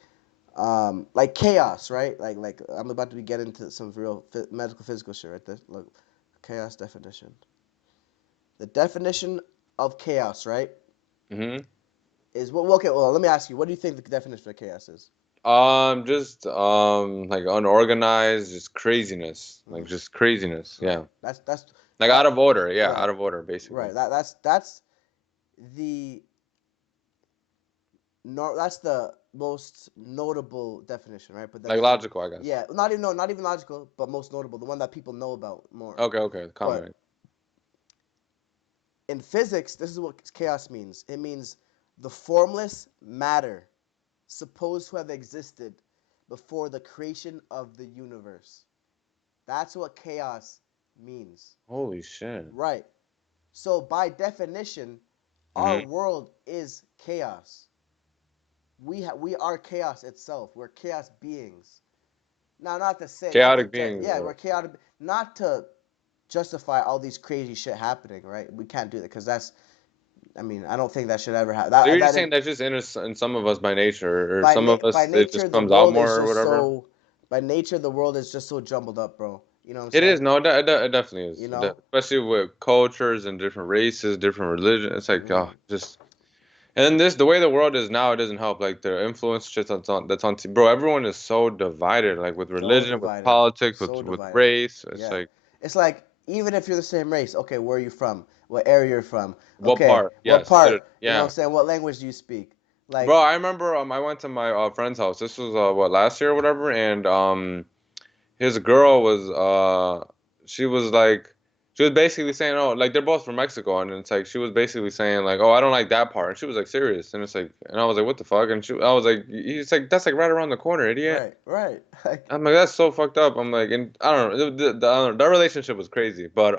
chaos, right? Like I'm about to be getting into some real medical physical shit right there. Look, chaos definition. The definition of chaos, right, Hmm. is what? Well, okay, well, let me ask you. What do you think the definition of chaos is? Just like unorganized, just craziness, like Hmm. just craziness. Right. Yeah, That's like out that. of order. Yeah, Right. out of order, basically. Right. That's the no. That's the most notable definition, right? But then Like there's a logical, I guess. yeah, not even logical, but most notable, the one that people know about more. Okay, okay, But comment. in physics, this is what chaos means. It means the formless matter supposed to have existed before the creation of the universe. That's what chaos means. Holy shit. Right. So by definition, our Hmm. world is chaos. We are chaos itself. We're chaos beings. Now, not to say, not to Chaotic just beings, yeah, or we're chaotic. Not to justify all these crazy shit happening, right? We can't do that because that's. I mean, I don't think that should ever happen. so That you're just that saying in, that's just in some of us by nature, or some of by us it nature just the comes out world is more or just whatever. so by nature the world is just so jumbled up, bro. You know what I'm It saying? is no, it definitely You is, know. especially with cultures and different races, different religions. It's like Hmm. just and then this the way the world is now, it doesn't help. Like the influence just bro. Everyone is so divided, like with So religion, with divided. politics, So with divided. race. It's Yeah. like It's like even if you're the same race, okay, where are you from? What area you're from? what Okay, part? what Yes, literally, part? You know what I'm yeah. saying? What language do you speak? Bro, Like, I remember I went to my friend's house. This was what, last year or whatever, and his girl was she was like she was basically saying, oh, like they're both from Mexico, and it's like she was basically saying like, oh, I don't like that part, and she was like serious, and it's like, and I was like, what the fuck, and I was like, he's like, that's like right around the corner, idiot. right, right. Like, I'm like, that's so fucked up. I'm like, and I don't know, I don't know, that relationship was crazy, but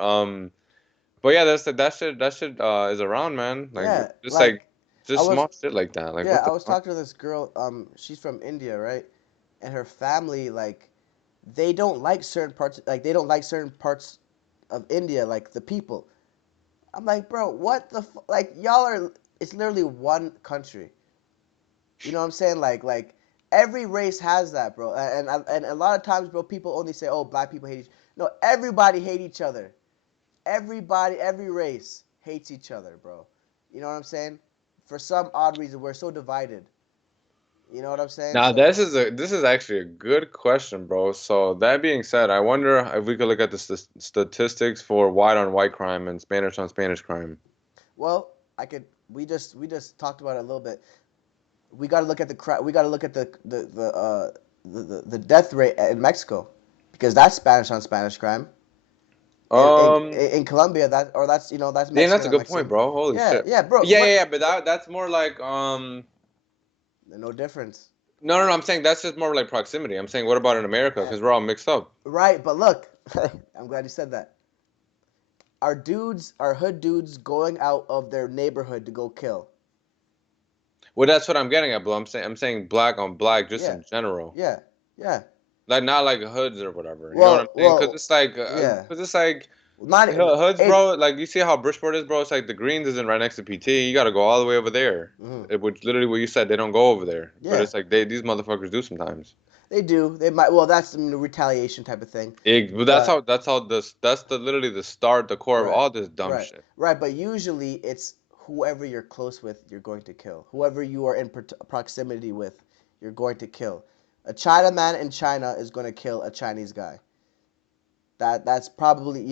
yeah, that shit is around, man, like yeah, just like like I just was small shit like that, like yeah, what I the was fuck. talking to this girl, she's from India, right? And her family like they don't like certain parts of India like the people. I'm like, "Bro, what the like y'all are it's literally one country." You know what I'm saying? Like every race has that, bro. And a lot of times, bro, people only say, "Oh, black people hate each." No, everybody hate each other. Everybody, every race hates each other, bro. You know what I'm saying? For some odd reason, we're so divided. You know what I'm saying? Now So, this is actually a good question, bro. So that being said, I wonder if we could look at the statistics for white on white crime and Spanish on Spanish crime. well, I could. We just talked about it a little bit. We got to look at we got to look at the death rate in Mexico, because that's Spanish on Spanish crime. in, in, Um, in Colombia that's damn, that's Mexican a on good point, Mexican. bro. Holy Yeah, shit. yeah, bro. Yeah, yeah, But yeah, but that's more like no difference. no, no, no. I'm saying that's just more like proximity. I'm saying what about in America? Uh, Because we're all mixed up. right, but look, I'm glad you said that. Our hood dudes going out of their neighborhood to go kill. Well, that's what I'm getting at, bro. I'm saying black on black just Yeah, in general. yeah, yeah. Like not like hoods or whatever. You know what I'm Well, saying? Because well, it's like, yeah. Not hoods, it. bro. Like you see how Bridgeport is, bro. It's like the Greens isn't right next to PT. You got to go all the way over there. Mhm. Which literally what you said, they don't go over there. But Yeah, it's like these motherfuckers do sometimes. they do. They might. Well, that's retaliation type of thing. But But that's the literally the start, the core of right, all this dumb right, shit. right. But usually it's whoever you're close with, you're going to kill. Whoever you are in proximity with, you're going to kill. A China man in China is going to kill a Chinese guy. That's probably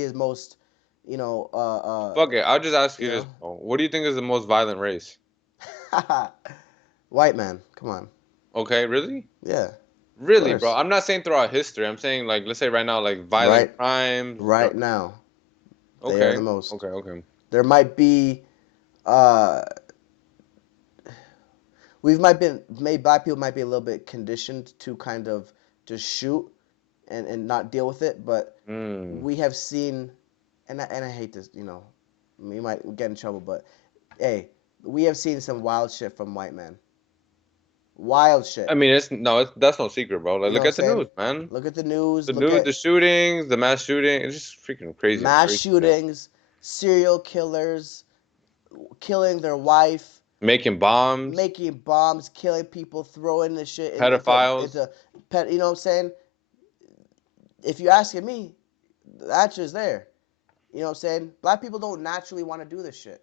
his most, you know, Fuck it. I'll just ask you you this, know, bro. What do you think is the most violent race? white man. Come on, Okay, really? yeah, of Really, bro. course. I'm not saying throughout history. I'm saying like let's say right now, like violent Right, crimes. right now, they are the Okay, most. okay, okay. There might be, uh, we've might been made black people might be a little bit conditioned to kind of just shoot and not deal with it, but Hmm. we have seen, and I hate this, we might get in trouble, but hey, we have seen some wild shit from white men. Wild I shit. mean, it's no, that's no secret, bro. Like, You know look what I'm at the saying? news, man. Look at the news. The Look news, at the shootings, the mass shooting. It's just freaking crazy, mass crazy shit. shootings, serial killers killing their wife, Making bombs, making bombs, killing people, throwing the shit into pedophiles. pet. You know what I'm saying? If you're asking me, the answer is there. You know what I'm saying? Black people don't naturally want to do this shit.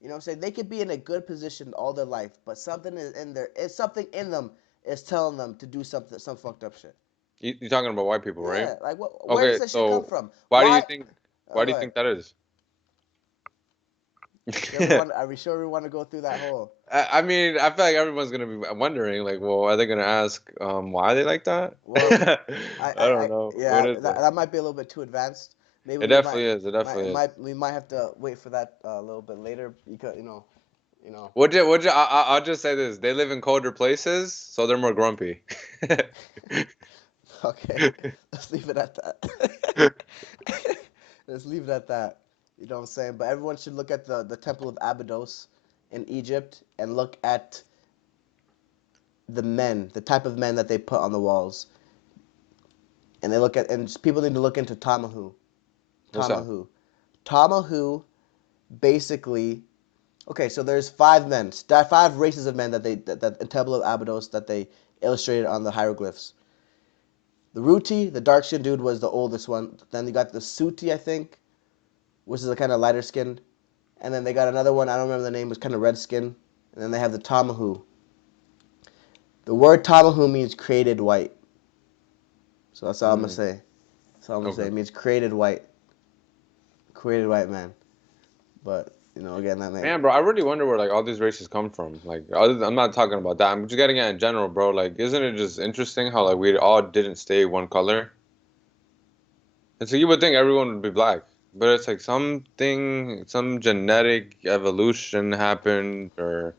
You know what I'm saying? They could be in a good position all their life, but something is in there. It's something in them is telling them to do something, some fucked up shit. You're talking about white people, right? Yeah, like what? Where does Okay, that shit come so from? why do you Why? think Oh, why do go you ahead. think that is? Sure, we want. Are we sure we want to go through that whole? I mean, I feel like everyone's gonna be wondering, like, well, are they gonna ask why they like that? Well, I don't know. What yeah, is it? that might be a little bit too advanced. Maybe It we might, definitely is. It definitely is. we might have to wait for that a little bit later because you know. I'll just say this: they live in colder places, so they're more grumpy. Okay, let's leave it at that. Let's leave it at that. You know what I'm saying? But everyone should look at the Temple of Abydos in Egypt and look at the type of men that they put on the walls, and people need to look into Tamahu. What's that? Tamahu. Tamahu basically. Okay, so there's five men, five races of men that in Temple of Abydos that they illustrated on the hieroglyphs. The Ruti, the dark skinned dude, was the oldest one. Then you got the Suti, I think, which is a kind of lighter skinned. And then they got another one, I don't remember the name, was kind of red skin. And then they have the Tamahu. The word Tamahu means created white. So that's all I'm gonna Mm, say. That's all I'm gonna say. okay. It means created white man. But again, that may. Man, bro, I really wonder where like all these races come from. Like, I'm not talking about that. I'm just getting at in general, bro. Like, isn't it just interesting how like we all didn't stay one color? And so you would think everyone would be black, but it's like some genetic evolution happened, or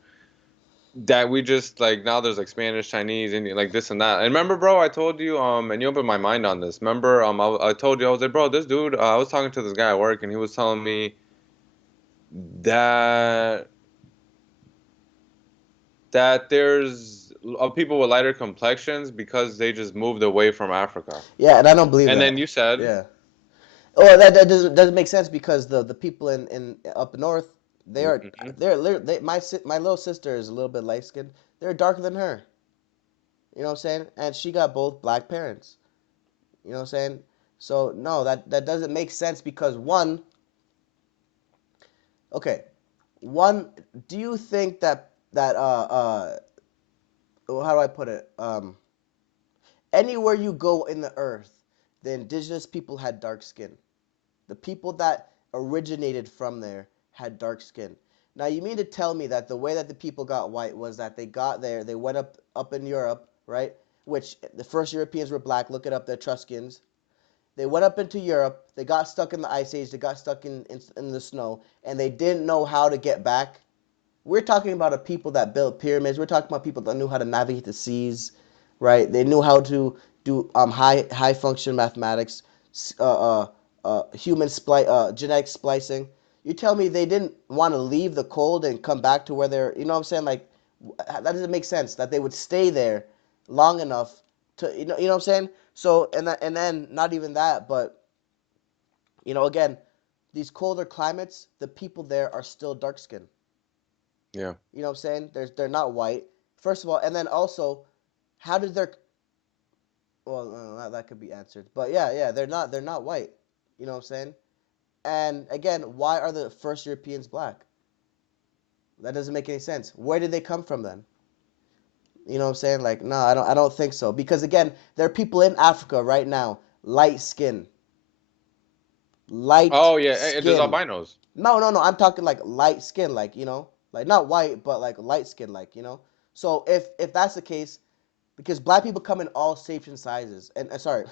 that we just like now there's like Spanish, Chinese, Indian, like this and that. And remember, bro, I told you, and you opened my mind on this. Remember, I told you I was like, bro, this dude, I was talking to this guy at work, and he was telling me that there's people with lighter complexions because they just moved away from Africa. Yeah, and I don't believe And that. then you said, Yeah. Oh, that doesn't make sense because the people in up north mm-hmm. my little sister is a little bit light skinned. They're darker than her. You know what I'm saying? And she got both black parents. You know what I'm saying? So no, that doesn't make sense because okay, one, do you think how do I put it? Anywhere you go in the earth, the indigenous people had dark skin. The people that originated from there had dark skin. Now you mean to tell me that the way that the people got white was that they got there, they went up in Europe, right? Which the first Europeans were black. Look it up, they're Etruscans. They went up into Europe. They got stuck in the ice age. They got stuck in the snow, and they didn't know how to get back. We're talking about a people that built pyramids. We're talking about people that knew how to navigate the seas, right? They knew how to do high function mathematics, uh, genetic splicing. You tell me they didn't want to leave the cold and come back to where they're, you know what I'm saying? Like that doesn't make sense that they would stay there long enough to, you know what I'm saying? So and then not even that, but again, these colder climates, the people there are still dark skinned. Yeah. You know what I'm saying? They're not white. First of all, and then also, how did their well that could be answered. But yeah, they're not white. You know what I'm saying? And again, why are the first Europeans black? That doesn't make any sense. Where did they come from then? You know what I'm saying? Like, no, I don't think so. Because again, there are people in Africa right now, light skin, light Oh yeah, there's skin. albinos. No, no, no. I'm talking like light skin, like like not white, but like light skin, like So if that's the case, because black people come in all shapes and sizes, and sorry,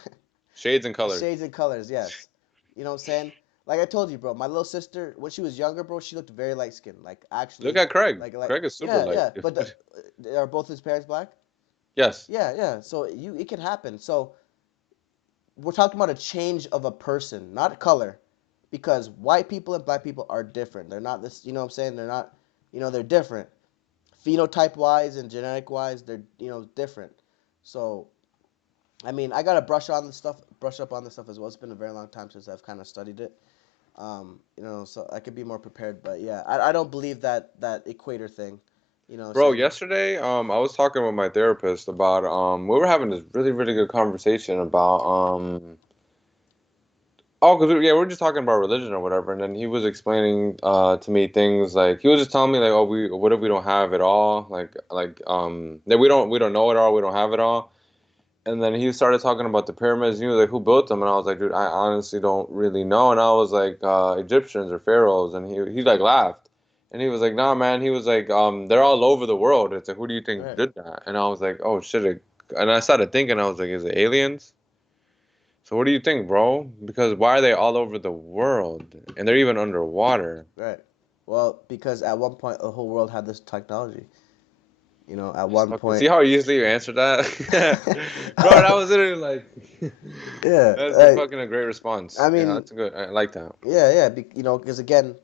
Shades and colors. shades and colors. Yes, you know what I'm saying. Like I told you, bro, my little sister when she was younger, bro, she looked very light skinned. Like Look actually, at Craig. like Craig is super yeah, light. yeah. But are both his parents black? Yes. Yeah, yeah. So it can happen. So we're talking about a change of a person, not color, because white people and black people are different. They're not this. You know what I'm saying? They're not. They're different. Phenotype wise and genetic wise, they're different. So I mean, I gotta brush up on this stuff as well. It's been a very long time since I've kind of studied it. So I could be more prepared. But yeah, I don't believe that equator thing. You know what I'm Bro, saying? yesterday, I was talking with my therapist about, we were having this really, really good conversation about, oh, cause yeah, we are just talking about religion or whatever, and then he was explaining, to me things like he was just telling me like, oh, what if we don't have it all, that we don't know it all, we don't have it all, and then he started talking about the pyramids. And he was like, who built them? And I was like, dude, I honestly don't really know. And I was like, Egyptians or pharaohs, and he like laughed. And he was like, nah, man. He was like, they're all over the world. It's like, who do you think Right. did that? And I was like, oh shit. And I started thinking, I was like, is it aliens? So what do you think, bro? Because why are they all over the world? And they're even underwater. Right. Well, because at one point the whole world had this technology. At one Fucking point. see how easily you answered that, bro. That was literally like, Yeah. that's a fucking a great I response. Yeah, mean, that's a good. I like that. yeah, yeah. Because again,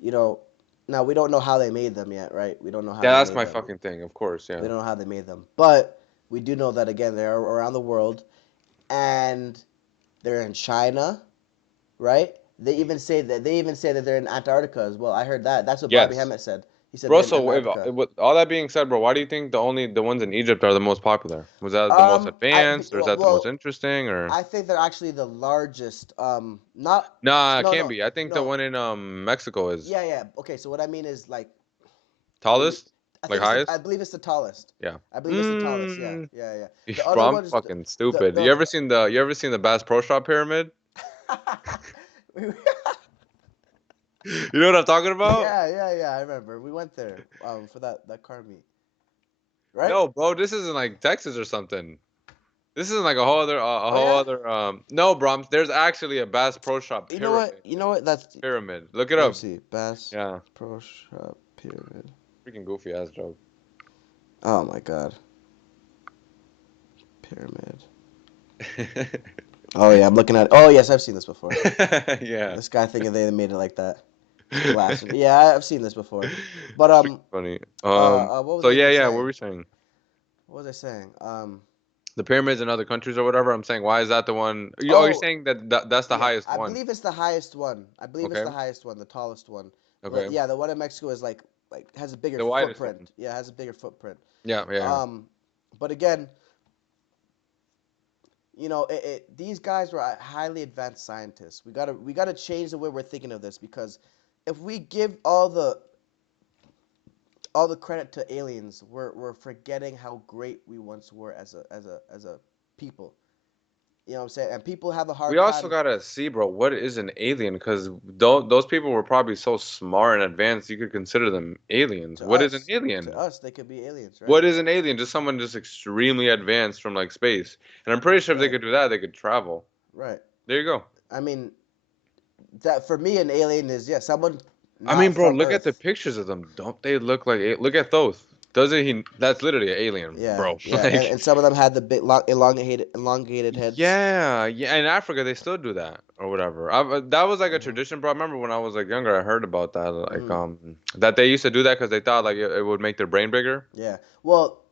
you know, now we don't know how they made them yet, right? We don't know how Yeah, they that's made my them. fucking thing. Of course, We yeah. don't know how they made them, but we do know that again they're around the world, and they're in China, right? They even say that they're in Antarctica as well. I heard that. That's what Bobby Yes, Hemmett said. He said bro. they're in So Antarctica. with all that being said, bro, why do you think the ones in Egypt are the most popular? Was that the most advanced, or is that the most Well, interesting, or? I think they're actually the largest. Not Nah, it no can't no be. I think the no. one in Mexico is Yeah, yeah. Okay, so what I mean is like the tallest, I like think I highest. believe it's the tallest. Yeah. I believe it's the tallest. Yeah, Mm. yeah, yeah. The Bro, other I'm ones, fucking the stupid. no. You ever seen the Bass Pro Shop pyramid? You know what I'm talking about? Yeah, yeah, yeah. I remember we went there for that car meet, right? No, bro, this isn't like Texas or something. This isn't like a Oh whole yeah. other No, bro, there's actually a Bass Pro Shop You know what? pyramid. You know what? That's Pyramid. Look it Let me up. see. Bass Yeah. Pro Shop Pyramid. Freaking goofy ass joke. Oh my God, pyramid. Oh yeah, I'm looking at. Oh yes, I've seen this before. Yeah. This guy thinking they made it like that. Blasted. Yeah, I've seen this before. But Freaking funny. what was So I yeah, even yeah, what saying? were we saying? What was I saying? The pyramids in other countries or whatever. I'm saying, why is that the one? Oh, you're Oh saying that's the yeah, highest I one. believe it's the highest one. I believe it's Okay. the highest one, the tallest one. Okay. Yeah, the one in Mexico is like has a bigger The widest one. footprint. Yeah, has a bigger footprint. Yeah, yeah. Um, but again, these guys were highly advanced scientists. We gotta change the way we're thinking of this because if we give all the credit to aliens, we're forgetting how great we once were as a people. You know what I'm saying? And people have a We hard also time gotta see, bro, what is an alien? Because those people were probably so smart and advanced, you could consider them aliens. to What is an us. To alien? us, they could be aliens, right? What is an alien? Just someone just extremely advanced from like space. And I'm pretty sure if they Right, could do that, they could travel. right. There you go. I mean, that for me, an alien is someone I mean, not bro, from look at the Earth. pictures of them. Don't they look like? Look at those. Doesn't he? That's literally an alien, Yeah, bro. yeah, Like, and some of them had the big elongated heads. yeah, yeah. In Africa, they still do that or whatever. That was like a Hmm. tradition, bro. I remember when I was like younger, I heard about that. Like, Hmm. that they used to do that because they thought like it would make their brain bigger. Yeah. Well,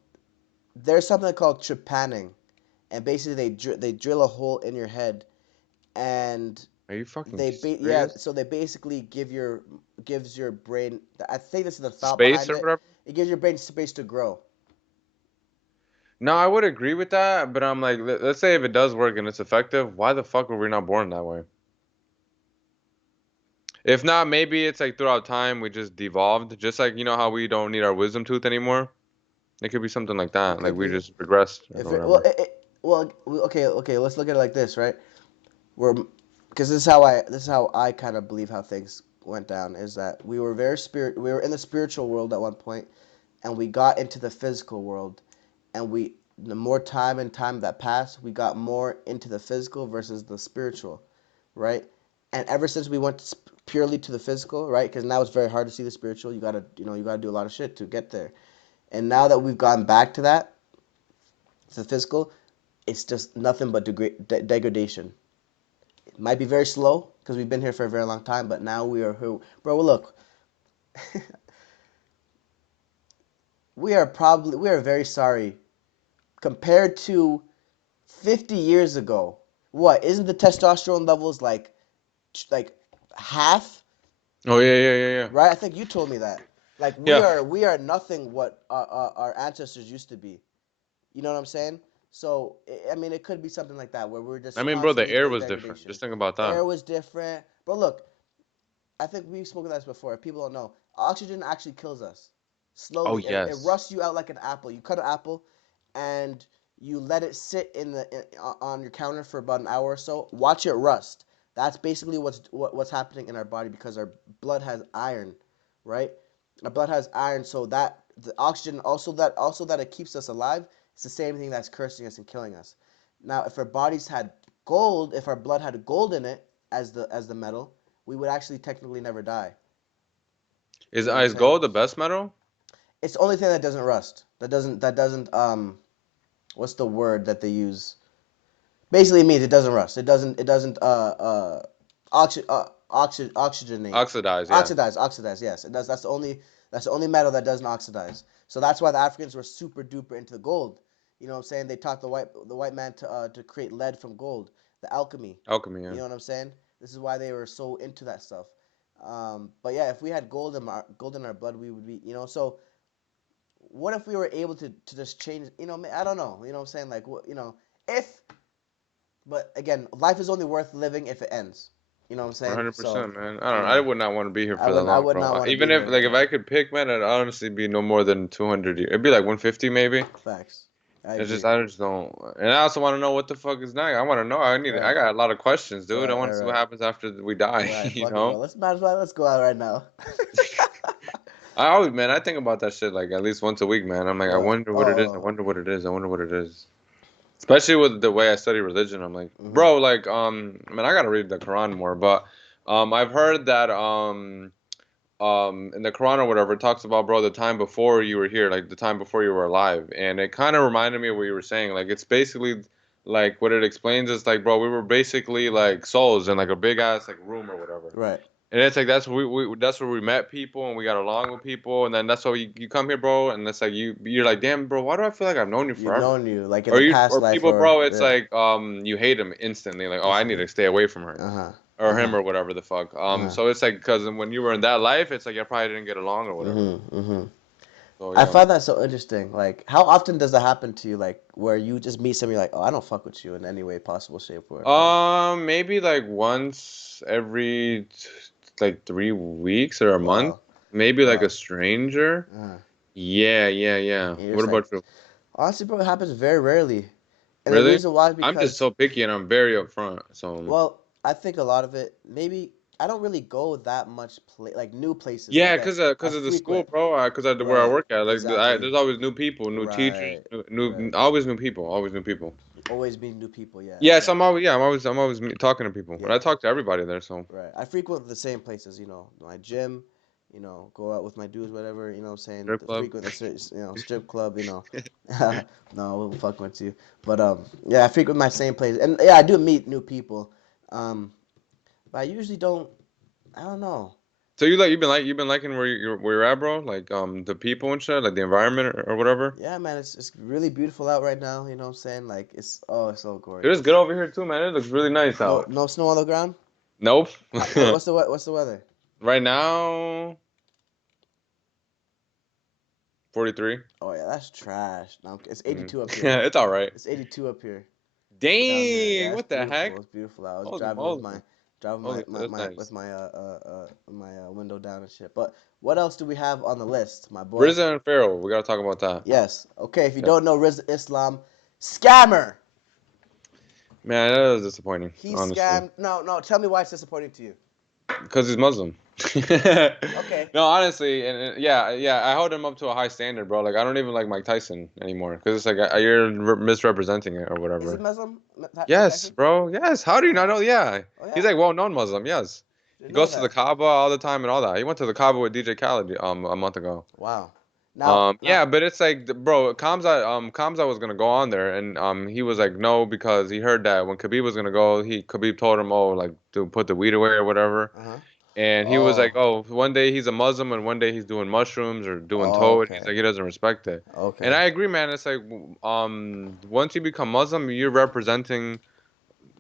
there's something called trepanning, and basically they drill a hole in your head, and Are you fucking yeah. serious? So they basically gives your brain. I think this is the thought Space behind or it. whatever. It gives your brain space to grow. No, I would agree with that, but I'm like, let's say if it does work and it's effective, why the fuck were we not born that way? If not, maybe it's like throughout time we just devolved, just like you know how we don't need our wisdom tooth anymore. It could be something like It that, like could we be just regressed or if it well whatever. okay, okay. Let's look at it like this, right? We're because this is how I kind of believe how things went down is that we were in the spiritual world at one point, and we got into the physical world, and we the more time and time that passed, we got more into the physical versus the spiritual, right? And ever since we went purely to the physical, right? Because now it's very hard to see the spiritual. You gotta do a lot of shit to get there. And now that we've gone back to that, to the physical, it's just nothing but degradation. It might be very slow because we've been here for a very long time, but now we are who, bro. Well, look, we are very sorry compared to 50 years ago. What isn't the testosterone levels like half, Oh yeah, yeah, yeah, yeah. right? I think you told me that. Like Yeah. we are nothing what our ancestors used to be. You know what I'm saying? So I mean, it could be something like that where we're I just mean, bro, the constantly air in was different. degradation. Just think about that. Air was different, but look, I think we've spoken about this before. People don't know. Oxygen actually kills us Oh slowly. It yes. rusts you out like an apple. You cut an apple, and you let it sit on your counter for about an hour or so. Watch it rust. That's basically what's happening in our body because our blood has iron, right? Our blood has iron, so that the oxygen also that it keeps us alive. It's the same thing that's cursing us and killing us. Now, if our bodies had gold, if our blood had gold in it as the metal, we would actually technically never die. Is You know what I'm ice saying? gold the best metal? It's the only thing that doesn't rust. That doesn't what's the word that they use? Basically it means it doesn't rust. It doesn't oxygenate. Oxidized, yeah. Oxidize, yes. It does that's the only metal that doesn't oxidize. So that's why the Africans were super duper into the gold. You know what I'm saying? They taught the white man to create lead from gold, the alchemy. Alchemy, You yeah. know what I'm saying? This is why they were so into that stuff. But yeah, if we had gold in our blood, we would be, so what if we were able to just change, I don't know, you know what I'm saying? Like, if, but again, life is only worth living if it ends. You know what I'm saying? So, 100%, man. I don't know. I would not want to be here for that I long, would bro. not want to be Even if here. like if I could pick, man, it'd honestly be no more than 200 years. It'd be like 150 maybe. Facts. I It's just agree. I just don't. And I also want to know what the fuck is next. I want to know. I Right, got a lot of questions, dude. I right, want right, to see what right. happens after we die, Right, you fuck it, bro. know? Let's go out right now. I always, man, I think about that shit like at least once a week, man. I'm like, I What? wonder what it is. I Oh, wonder what it is. I wonder what it is. Especially with the way I study religion, I'm like, mm-hmm. bro, like, I mean, I gotta read the Quran more, but, I've heard that, in the Quran or whatever, it talks about, bro, the time before you were here, like the time before you were alive, and it kind of reminded me of what you were saying. Like, it's basically like what it explains is like, bro, we were basically like souls in like a big ass like room or whatever. Right. And it's like that's where we that's where we met people and we got along with people, and then that's why you come here, bro, and it's like you're like, damn, bro, why do I feel like I've known you You've forever? known you like in the past Or life, people, or bro, it's yeah, like you hate them instantly, like, oh, I need instantly. to stay away from her Uh huh. or Uh him huh. or whatever the fuck. Uh huh. So it's like because when you were in that life, it's like you probably didn't get along or whatever. Mhm. Mhm. So I yeah, find that so interesting. Like, how often does that happen to you? Like, where you just meet somebody, like, oh, I don't fuck with you in any way possible, shape, or form. maybe like once every like 3 weeks or a month, Wow. maybe like a Wow. stranger. Uh, Yeah, yeah, yeah. and you're What just like, about you? honestly, bro, it happens very rarely. And the Really? reason why is I'm just because, so picky and I'm very upfront. So well, I think a lot of it, maybe, I don't really go that much, like, new places. yeah, Like, I cause of the school, frequent. bro. Cause of where I Right. work at, like Exactly. there's always new people, new teachers, Right. new Right. always new people, always new people. Always meet new people. Yeah, Yeah, so exactly. I'm always talking to people, and I Yeah. talk to everybody there. So Right. I frequent the same places, my gym, go out with my dudes, whatever, you know what I'm saying? strip The club. frequent strip club. No, I won't fuck with you. But yeah, I frequent my same place. And yeah, I do meet new people. Um, but I usually don't I don't know. So you've been liking where you're at, bro? Like the people and shit, like the environment or whatever. Yeah, man, it's really beautiful out right now, you know what I'm saying? Like it's so It is good gorgeous. over here too, man. It looks really nice No out. no snow on the ground? Nope. What's the weather? Right now, 43. Oh yeah, that's trash. No, it's Mm. 82 up here. Yeah, it's all right. It's 82 up here. Down here. Yeah, Dang, it's what the beautiful. heck? It's beautiful. I was Holy driving with moly. my Holy shit, that's nice. window down and shit. But what else do we have on the list, my boy? RZA and Pharaoh, we gotta talk about that. Yes. Okay. If you Yeah. don't know Riz Islam, scammer. Man, that was disappointing, He honestly. scammed. No, no. Tell me why it's disappointing to you. Because he's Muslim. Okay. No, honestly, yeah, yeah, I hold him up to a high standard, bro. Like I don't even like Mike Tyson anymore because it's like you're misrepresenting it or Is he whatever. Muslim, Mike Yes, Tyson? bro. Yes. How do you not Oh, know? Yeah, oh he's yeah. like well-known Muslim. Yes, he Didn't know goes to the that. Kaaba all the time and all that. He went to the Kaaba with DJ Khaled a month ago. Wow. Now. Yeah, but it's like, bro, Kamza was gonna go on there, and he was like, no, because he heard that when Khabib was gonna go, Khabib told him, oh, like to put the weed away or whatever, Uh huh. and he was like, Oh. oh, one day he's a Muslim and one day he's doing mushrooms or doing Oh. toad. He's Okay. like, he doesn't respect it, and Okay. I agree, man. It's like, once you become Muslim,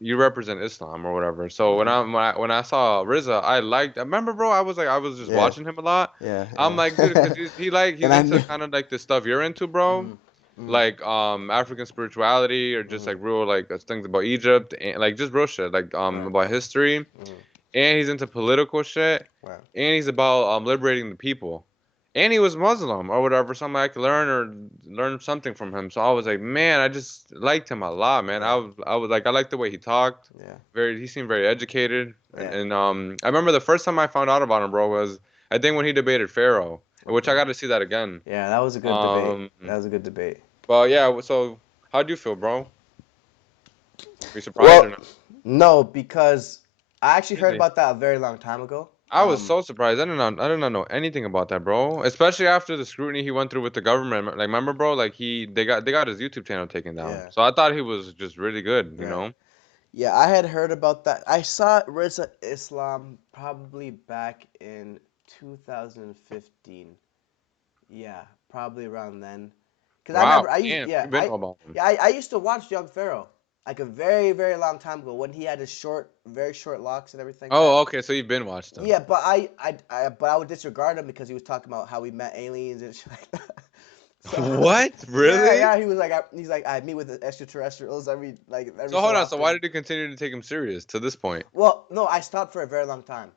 you represent Islam or whatever. So Okay. when I saw Riza, I remember, bro, I was just Yeah. watching him a lot. Yeah. I'm like, dude, Yeah. because And he's I into knew. kind of like the stuff you're into, bro. Mm. Mm. Like African spirituality or just Mm. like real like things about Egypt and like just real shit like Right. about history. Mm. And he's into political shit. Right. And he's about liberating the people. And he was Muslim or whatever, something I could learn something from him. So I was like, man, I just liked him a lot, man. Yeah. I was like, I liked the way he talked. Yeah. He seemed very educated. Yeah. And I remember the first time I found out about him, bro, was I think when he debated Pharaoh, which I Okay. got to see that again. Yeah, that was a good debate. Um, That was a good debate. but yeah, so how do you feel, bro? Are you surprised or Well, not? no, because I actually heard Really? about that a very long time ago. I was so surprised. I did not know anything about that, bro. Especially after the scrutiny he went through with the government. Like, remember, bro? Like they got his YouTube channel taken down. Yeah. So I thought he was just really good, you Right. know? Yeah, I had heard about that. I saw Riza Islam probably back in 2015. Yeah, probably around then. Cause I Wow, remember I used damn, yeah you been know about him. I used to watch Young Pharaoh like a very long time ago when he had his very short locks and everything like Oh, that. okay, so you've been watched him. Yeah, but I would disregard him because he was talking about how we met aliens and shit like that. So What? yeah, Really? he was like he's like I meet with the extraterrestrials every So so hold on. So why often. did you continue to take him serious to this point? Well, no, I stopped for a very long time,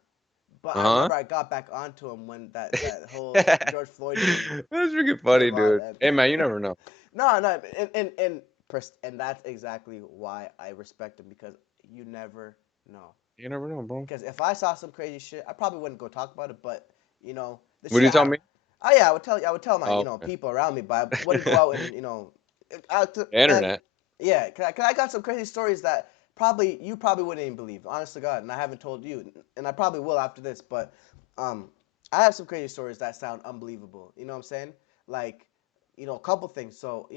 but I Uh-huh. remember I got back onto him when that whole That's George Floyd thing freaking funny, came on, dude. and Hey, man, you never know. no, and that's exactly why I respect him because you never know. You never know, bro. Because if I saw some crazy shit, I probably wouldn't go talk about it, but the Would shit you tell me? oh yeah, I would tell my Oh, okay. people around me, but I wouldn't go out and The and internet. yeah, cause I got some crazy stories that you probably wouldn't even believe, honest to God, and I haven't told you, and I probably will after this, but um, I have some crazy stories that sound unbelievable. You know what I'm saying? Like, a couple things. So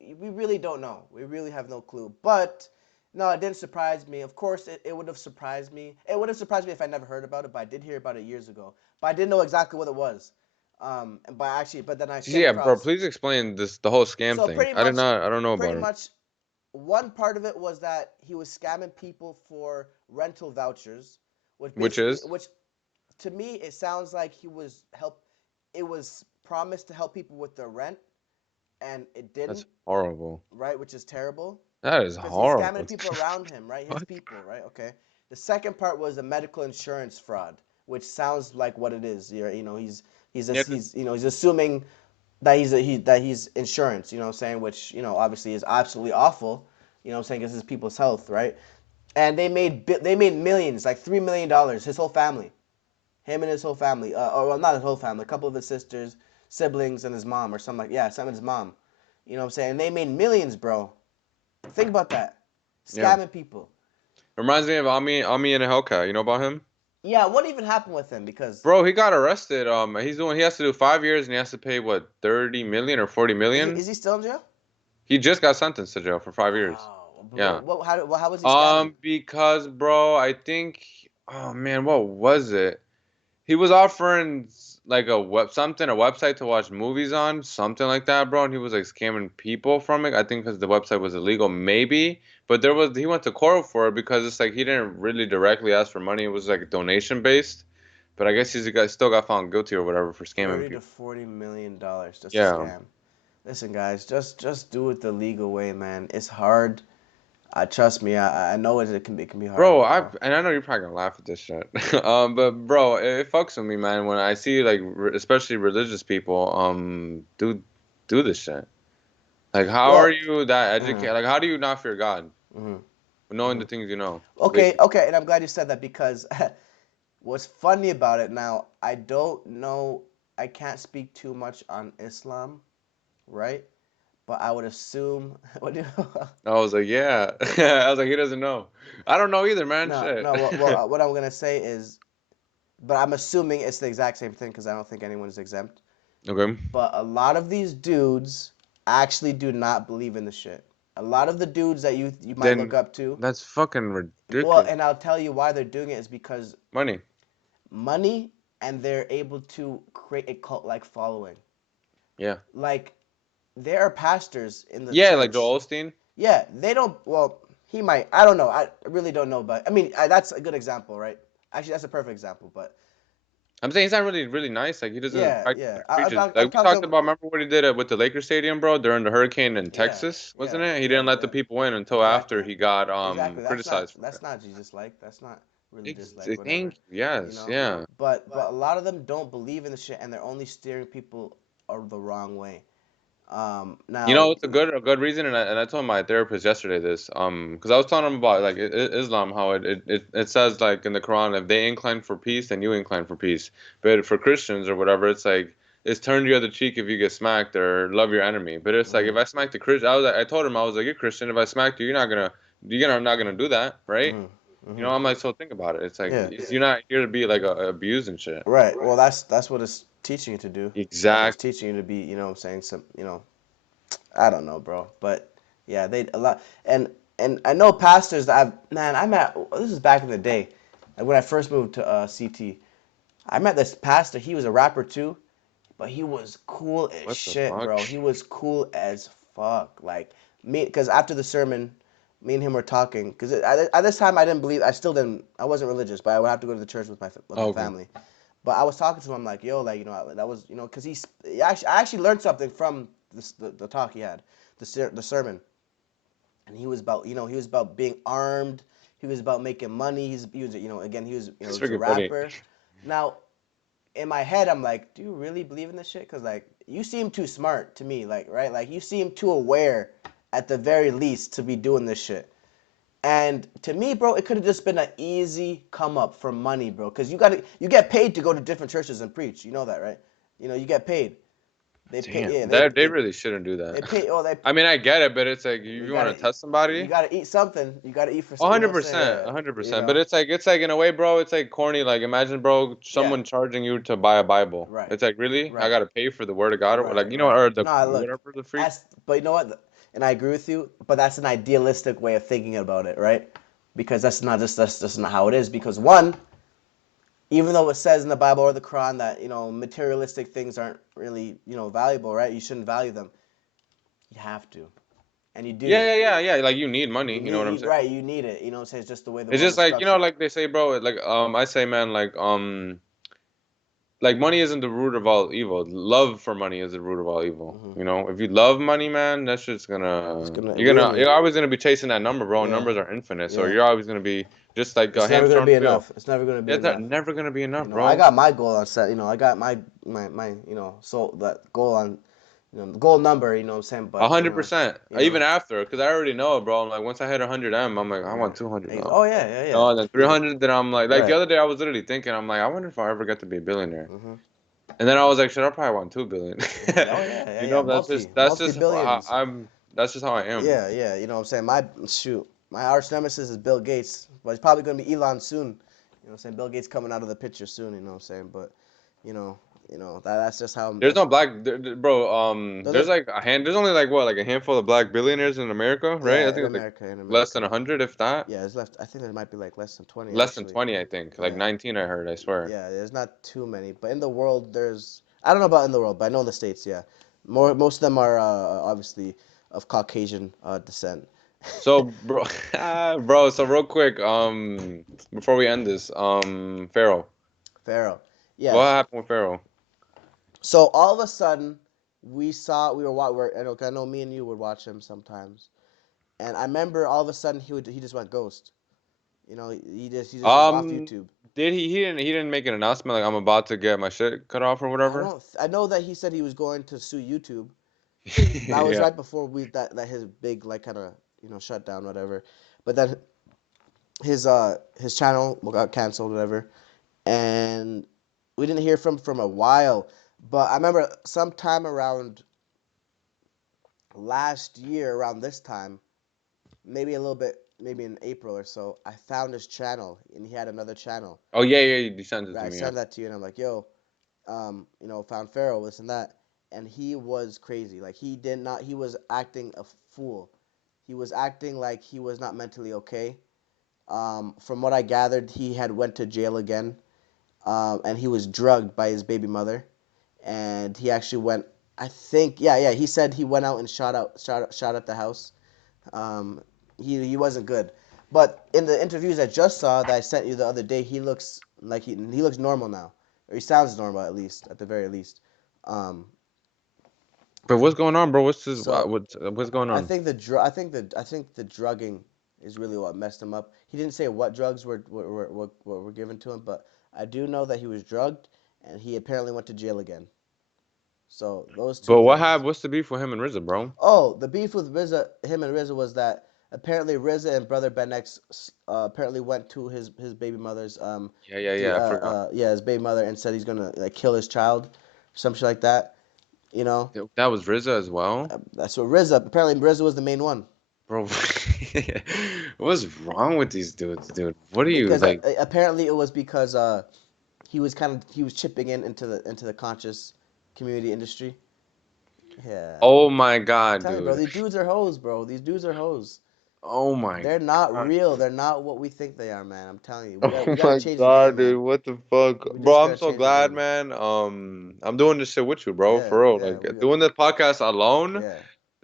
we really don't know. We really have no clue. But no, it didn't surprise me. Of course, it would have surprised me. It would have surprised me if I never heard about it, but I did hear about it years ago. But I didn't know exactly what it was. But then I came Yeah, bro. across. Please explain the whole scam So thing. I did not. I don't know pretty about it. much, one part of it was that he was scamming people for rental vouchers, Which is which to me it sounds like he was help. It was promised to help people with their rent, and it that's didn't, horrible. right? Which is terrible That is because he's horrible. scamming people around him, right? His Fuck. people, right? Okay. The second part was the medical insurance fraud, which sounds like what it is. Yeah, He's assuming that he's insurance. You know what I'm saying? Which obviously is absolutely awful. You know what I'm saying? Because it's people's health, right? And they made millions, like $3 million. His whole family, him and his whole family, or well, not his whole family, a couple of his sisters, siblings, and his mom, or something like yeah, some of his mom. You know what I'm saying? And they made millions, bro. Think about that. yeah. Scamming people. Reminds me of Ami and a Hellcat. You know about him? Yeah, what even happened with him? Because Bro, he got arrested. He has to do 5 years and he has to pay what 30 million or 40 million. is he still in jail? He just got sentenced to jail for 5 years. Wow. Yeah. How was he scamming? Because bro, I think, oh man, what was it? He was offering like a website to watch movies on, something like that, bro. And he was like scamming people from it. I think because the website was illegal, maybe. But he went to court for it because it's like he didn't really directly ask for money. It was like donation based. But I guess still got found guilty or whatever for scamming 30 to people. 40 million dollars just to Yeah, scam. Listen, guys, just do it the legal way, man. It's hard. Trust me. I know it can be hard. bro. I know you're probably gonna laugh at this shit. But bro, it fucks with me, man. When I see like especially religious people do this shit. Like, how are Well, you that uh, educated? Like, how do you not fear God? mhm. knowing the things you know, Okay, basically. okay, and I'm glad you said that because what's funny about it now, I don't know, I can't speak too much on Islam, right? But I would assume, what do you, I was like, yeah. I was like, he doesn't know. I don't know either, man. no, Shit. no, what I'm gonna say is, but I'm assuming it's the exact same thing because I don't think anyone's exempt. Okay. But a lot of these dudes actually do not believe in the shit. A lot of the dudes that you might look Then up to, that's fucking well, ridiculous. and I'll tell you why they're doing it is because Money. money, and they're able to create a cult-like following. Yeah. Like there are pastors in the Yeah, like church. Joel Osteen. Yeah, they don't. Well, he might. I don't know. I really don't know, but I mean, that's a good example, right? Actually, that's a perfect example. But I'm saying he's not really nice. Like he doesn't yeah, practice yeah. what he preaches. I'm Like we talked talking. about. Remember what he did with the Lakers stadium, bro, during the hurricane in Yeah, Texas, yeah, wasn't it? He yeah, didn't let the yeah. people in until after Exactly, he got exactly. criticized for That's it. not Jesus like. That's not religious like. Whatever, Thank you. you Yes. know. Yeah. But a lot of them don't believe in the shit, and they're only steering people the wrong way. You Now. know, it's a good reason, and I told my therapist yesterday this, because I was telling him about like Islam, how it says like in the Quran, if they incline for peace, then you incline for peace. But for Christians or whatever, it's like it's turn the other cheek if you get smacked, or love your enemy. But it's like Mhm. if I smack the Christian, I told him I was like, you're Christian. If I smacked you, you're not gonna do that, right? Mhm. You know, Mhm. I'm like, so think about it. It's like Yeah. you're not here to be like abused and shit. Right. Well, that's what it's teaching you to do. It's Exactly. teaching you to be, what I'm saying, some, I don't know, bro, but yeah, they a lot, and I know pastors that I met. This is back in the day, like when I first moved to CT. I met this pastor. He was a rapper too, but he was cool as What the shit, fuck? bro. He was cool as fuck. Like me, because after the sermon, me and him were talking. Because at this time, I didn't believe. I still didn't. I wasn't religious, but I would have to go to the church with my Oh, okay. family. But I was talking to him. I'm like, yo, like that was because I actually learned something from the talk he had, the sermon, and he was about he was about being armed. He was about making money. He was again he It's was a freaking funny. rapper. Now in my head, I'm like, do you really believe in this shit? Cause like you seem too smart to me, like right, like you seem too aware at the very least to be doing this shit. And to me, bro, it could have just been an easy come up for money, bro. Cause you get paid to go to different churches and preach. You know that, right? You get paid. They pay, Damn, yeah, they really shouldn't do they that. pay. Oh, I mean, I get it, but it's like if you you want gotta to test you somebody, gotta eat something. You gotta eat for a you know hundred what I'm saying? percent, Yeah, a hundred you percent. But know, it's like in a way, bro. It's like corny. Like imagine, bro, yeah, someone charging you to buy a Bible. right, It's like really, I right, gotta pay for the Word of God, or right, like right. or the No, look, whatever the freak. that's but you know what? And I agree with you. But that's an idealistic way of thinking about it, right? Because that's just not how it is. Because one, even though it says in the Bible or the Quran that materialistic things aren't really valuable, right? You shouldn't value them. You have to, and you Yeah, do. yeah, yeah, yeah. Like you need money. You know what I'm saying? Right. You need it. You know what I'm saying? It's just the way the It's world just is like structured. like they say, bro. Like I say, man, like money isn't the root of all evil. Love for money is the root of all evil. Hmm. You know, if you love money, man, that's just It's gonna gonna ruin you. you're always gonna be chasing that number, bro. Yeah. Numbers are infinite, so Yeah. you're always gonna be just like a It's never hamster gonna on be a wheel. enough. It's never gonna be Yeah, it's not, enough. never gonna be enough, I bro. got my goal on set. I got my so that goal on the goal number. You know what I'm saying? A But hundred percent. you know, Even after, because I already know it, bro. I'm like, once I hit 100 I'm like, I want right. 200 now. Oh yeah, yeah, yeah. No, and then 300. Then I'm like the Right. other day I was literally thinking, I'm like, I wonder if I ever get to be a billionaire. Mhm. And then I was like, shit, I probably want 2 billion. Oh yeah, yeah, You yeah. know, that's Multi just how billions. that's just how I am. Yeah, yeah. You know what I'm saying? My arch nemesis is Bill Gates, but it's probably gonna be Elon soon. You know what I'm saying? Bill Gates coming out of the picture soon. You know what I'm saying? But you know, that's just how There's that's no black, bro. does There's it? like a hand. There's only like what, like a handful of black billionaires in America, right? I Yeah, in think it's like America, in less than America. 100, if that. Yeah, it's left. I think there might be like less than 20 Less than actually. 20, I think. Like Yeah, 19, I heard. I swear. yeah. There's not too many, but in the world, there's. I don't know about in the world, but I know in the states. Yeah, most of them are obviously of Caucasian descent. So, bro, bro. So real quick, before we end this, Pharaoh. Pharaoh. What Yes. happened with Pharaoh? So all of a sudden, we were I know me and you would watch him sometimes, and I remember all of a sudden he just went ghost. He just was off Um, YouTube. did he didn't make an announcement like I'm about to get my shit cut off or I whatever? don't. I know that he said he was going to sue YouTube. That was Yeah. right before that his big like kind of shutdown whatever. But then his channel got canceled, whatever, and we didn't hear from a while. But I remember sometime around last year, around this time, maybe a little bit, maybe in April or so, I found his channel, and he had another channel. Oh yeah, yeah, you sent it to I me. Yeah. sent that to you, and I'm like, yo, found Pharaoh, this and that, and he was crazy. Like he did not, he was acting a fool. He was acting like he was not mentally okay. From what I gathered, he had went to jail again, and he was drugged by his baby mother, and he actually went. I think, yeah, yeah. He said he went out and shot at the house. Um, he wasn't good, but in the interviews I just saw that I sent you the other day, he looks like he looks normal now, or he sounds normal at the very least. Um, But what's going on, bro? What's this? so What's going I on? think I think the drugging is really what messed him up. He didn't say what drugs were given to him, but I do know that he was drugged and he apparently went to jail again. So those two But things. what's the beef with him and RZA, bro? Oh, the beef with him and RZA was that apparently RZA and brother Ben X apparently went to his baby mother's Yeah, yeah, yeah. I forgot. yeah, his baby mother, and said he's gonna like kill his child, some shit like that. You know, That was RZA as well, that's what RZA. Apparently RZA was the main one. bro. What's wrong with these dudes, dude? What are you Because like? apparently it was because he was chipping in into the conscious community industry. Yeah, Oh my I'm God, telling you, bro. dude. These dudes are hoes, bro. These dudes are hoes. Oh my They're not God. real. They're not what we think they are, man. I'm telling you. Oh We gotta my change the God, game, dude. man. What the fuck, We bro? just I'm gotta so change the glad, game. man. I'm doing this shit with you, bro. Yeah, For real. yeah. Like doing this podcast alone, Yeah.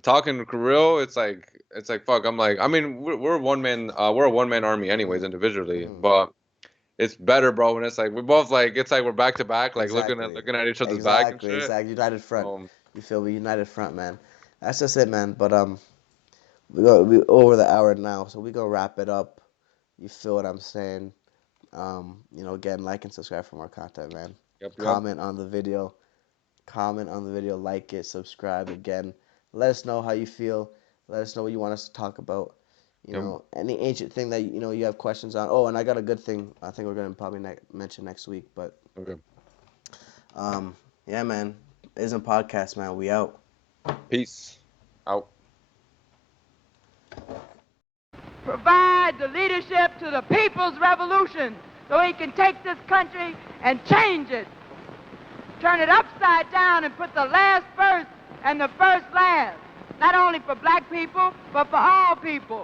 talking real. It's like fuck. I'm like, I mean, we're a one man army, anyways, Mhm. individually, Mhm. but. It's better, bro, when it's like we're both like it's like we're back to back, like Exactly. looking at each other's back and Exactly. shit. Exactly. United front. Um, You feel me? United front, man. That's just it, man. But we over the hour now, so we gonna wrap it up. You feel what I'm saying? Again, like and subscribe for more content, man. yep, yep. Comment on the video. Comment on the video. Like it. Subscribe again. Let us know how you feel. Let us know what you want us to talk about. Yep. Any ancient thing that you have questions on. Oh, and I got a good thing. I think we're gonna probably mention next week. But Okay. um, yeah, man. Isn't podcast, man. We out. Peace. Out. Provide the leadership to the people's revolution so he can take this country and change it. Turn it upside down and put the last first and the first last. Not only for black people, but for all people.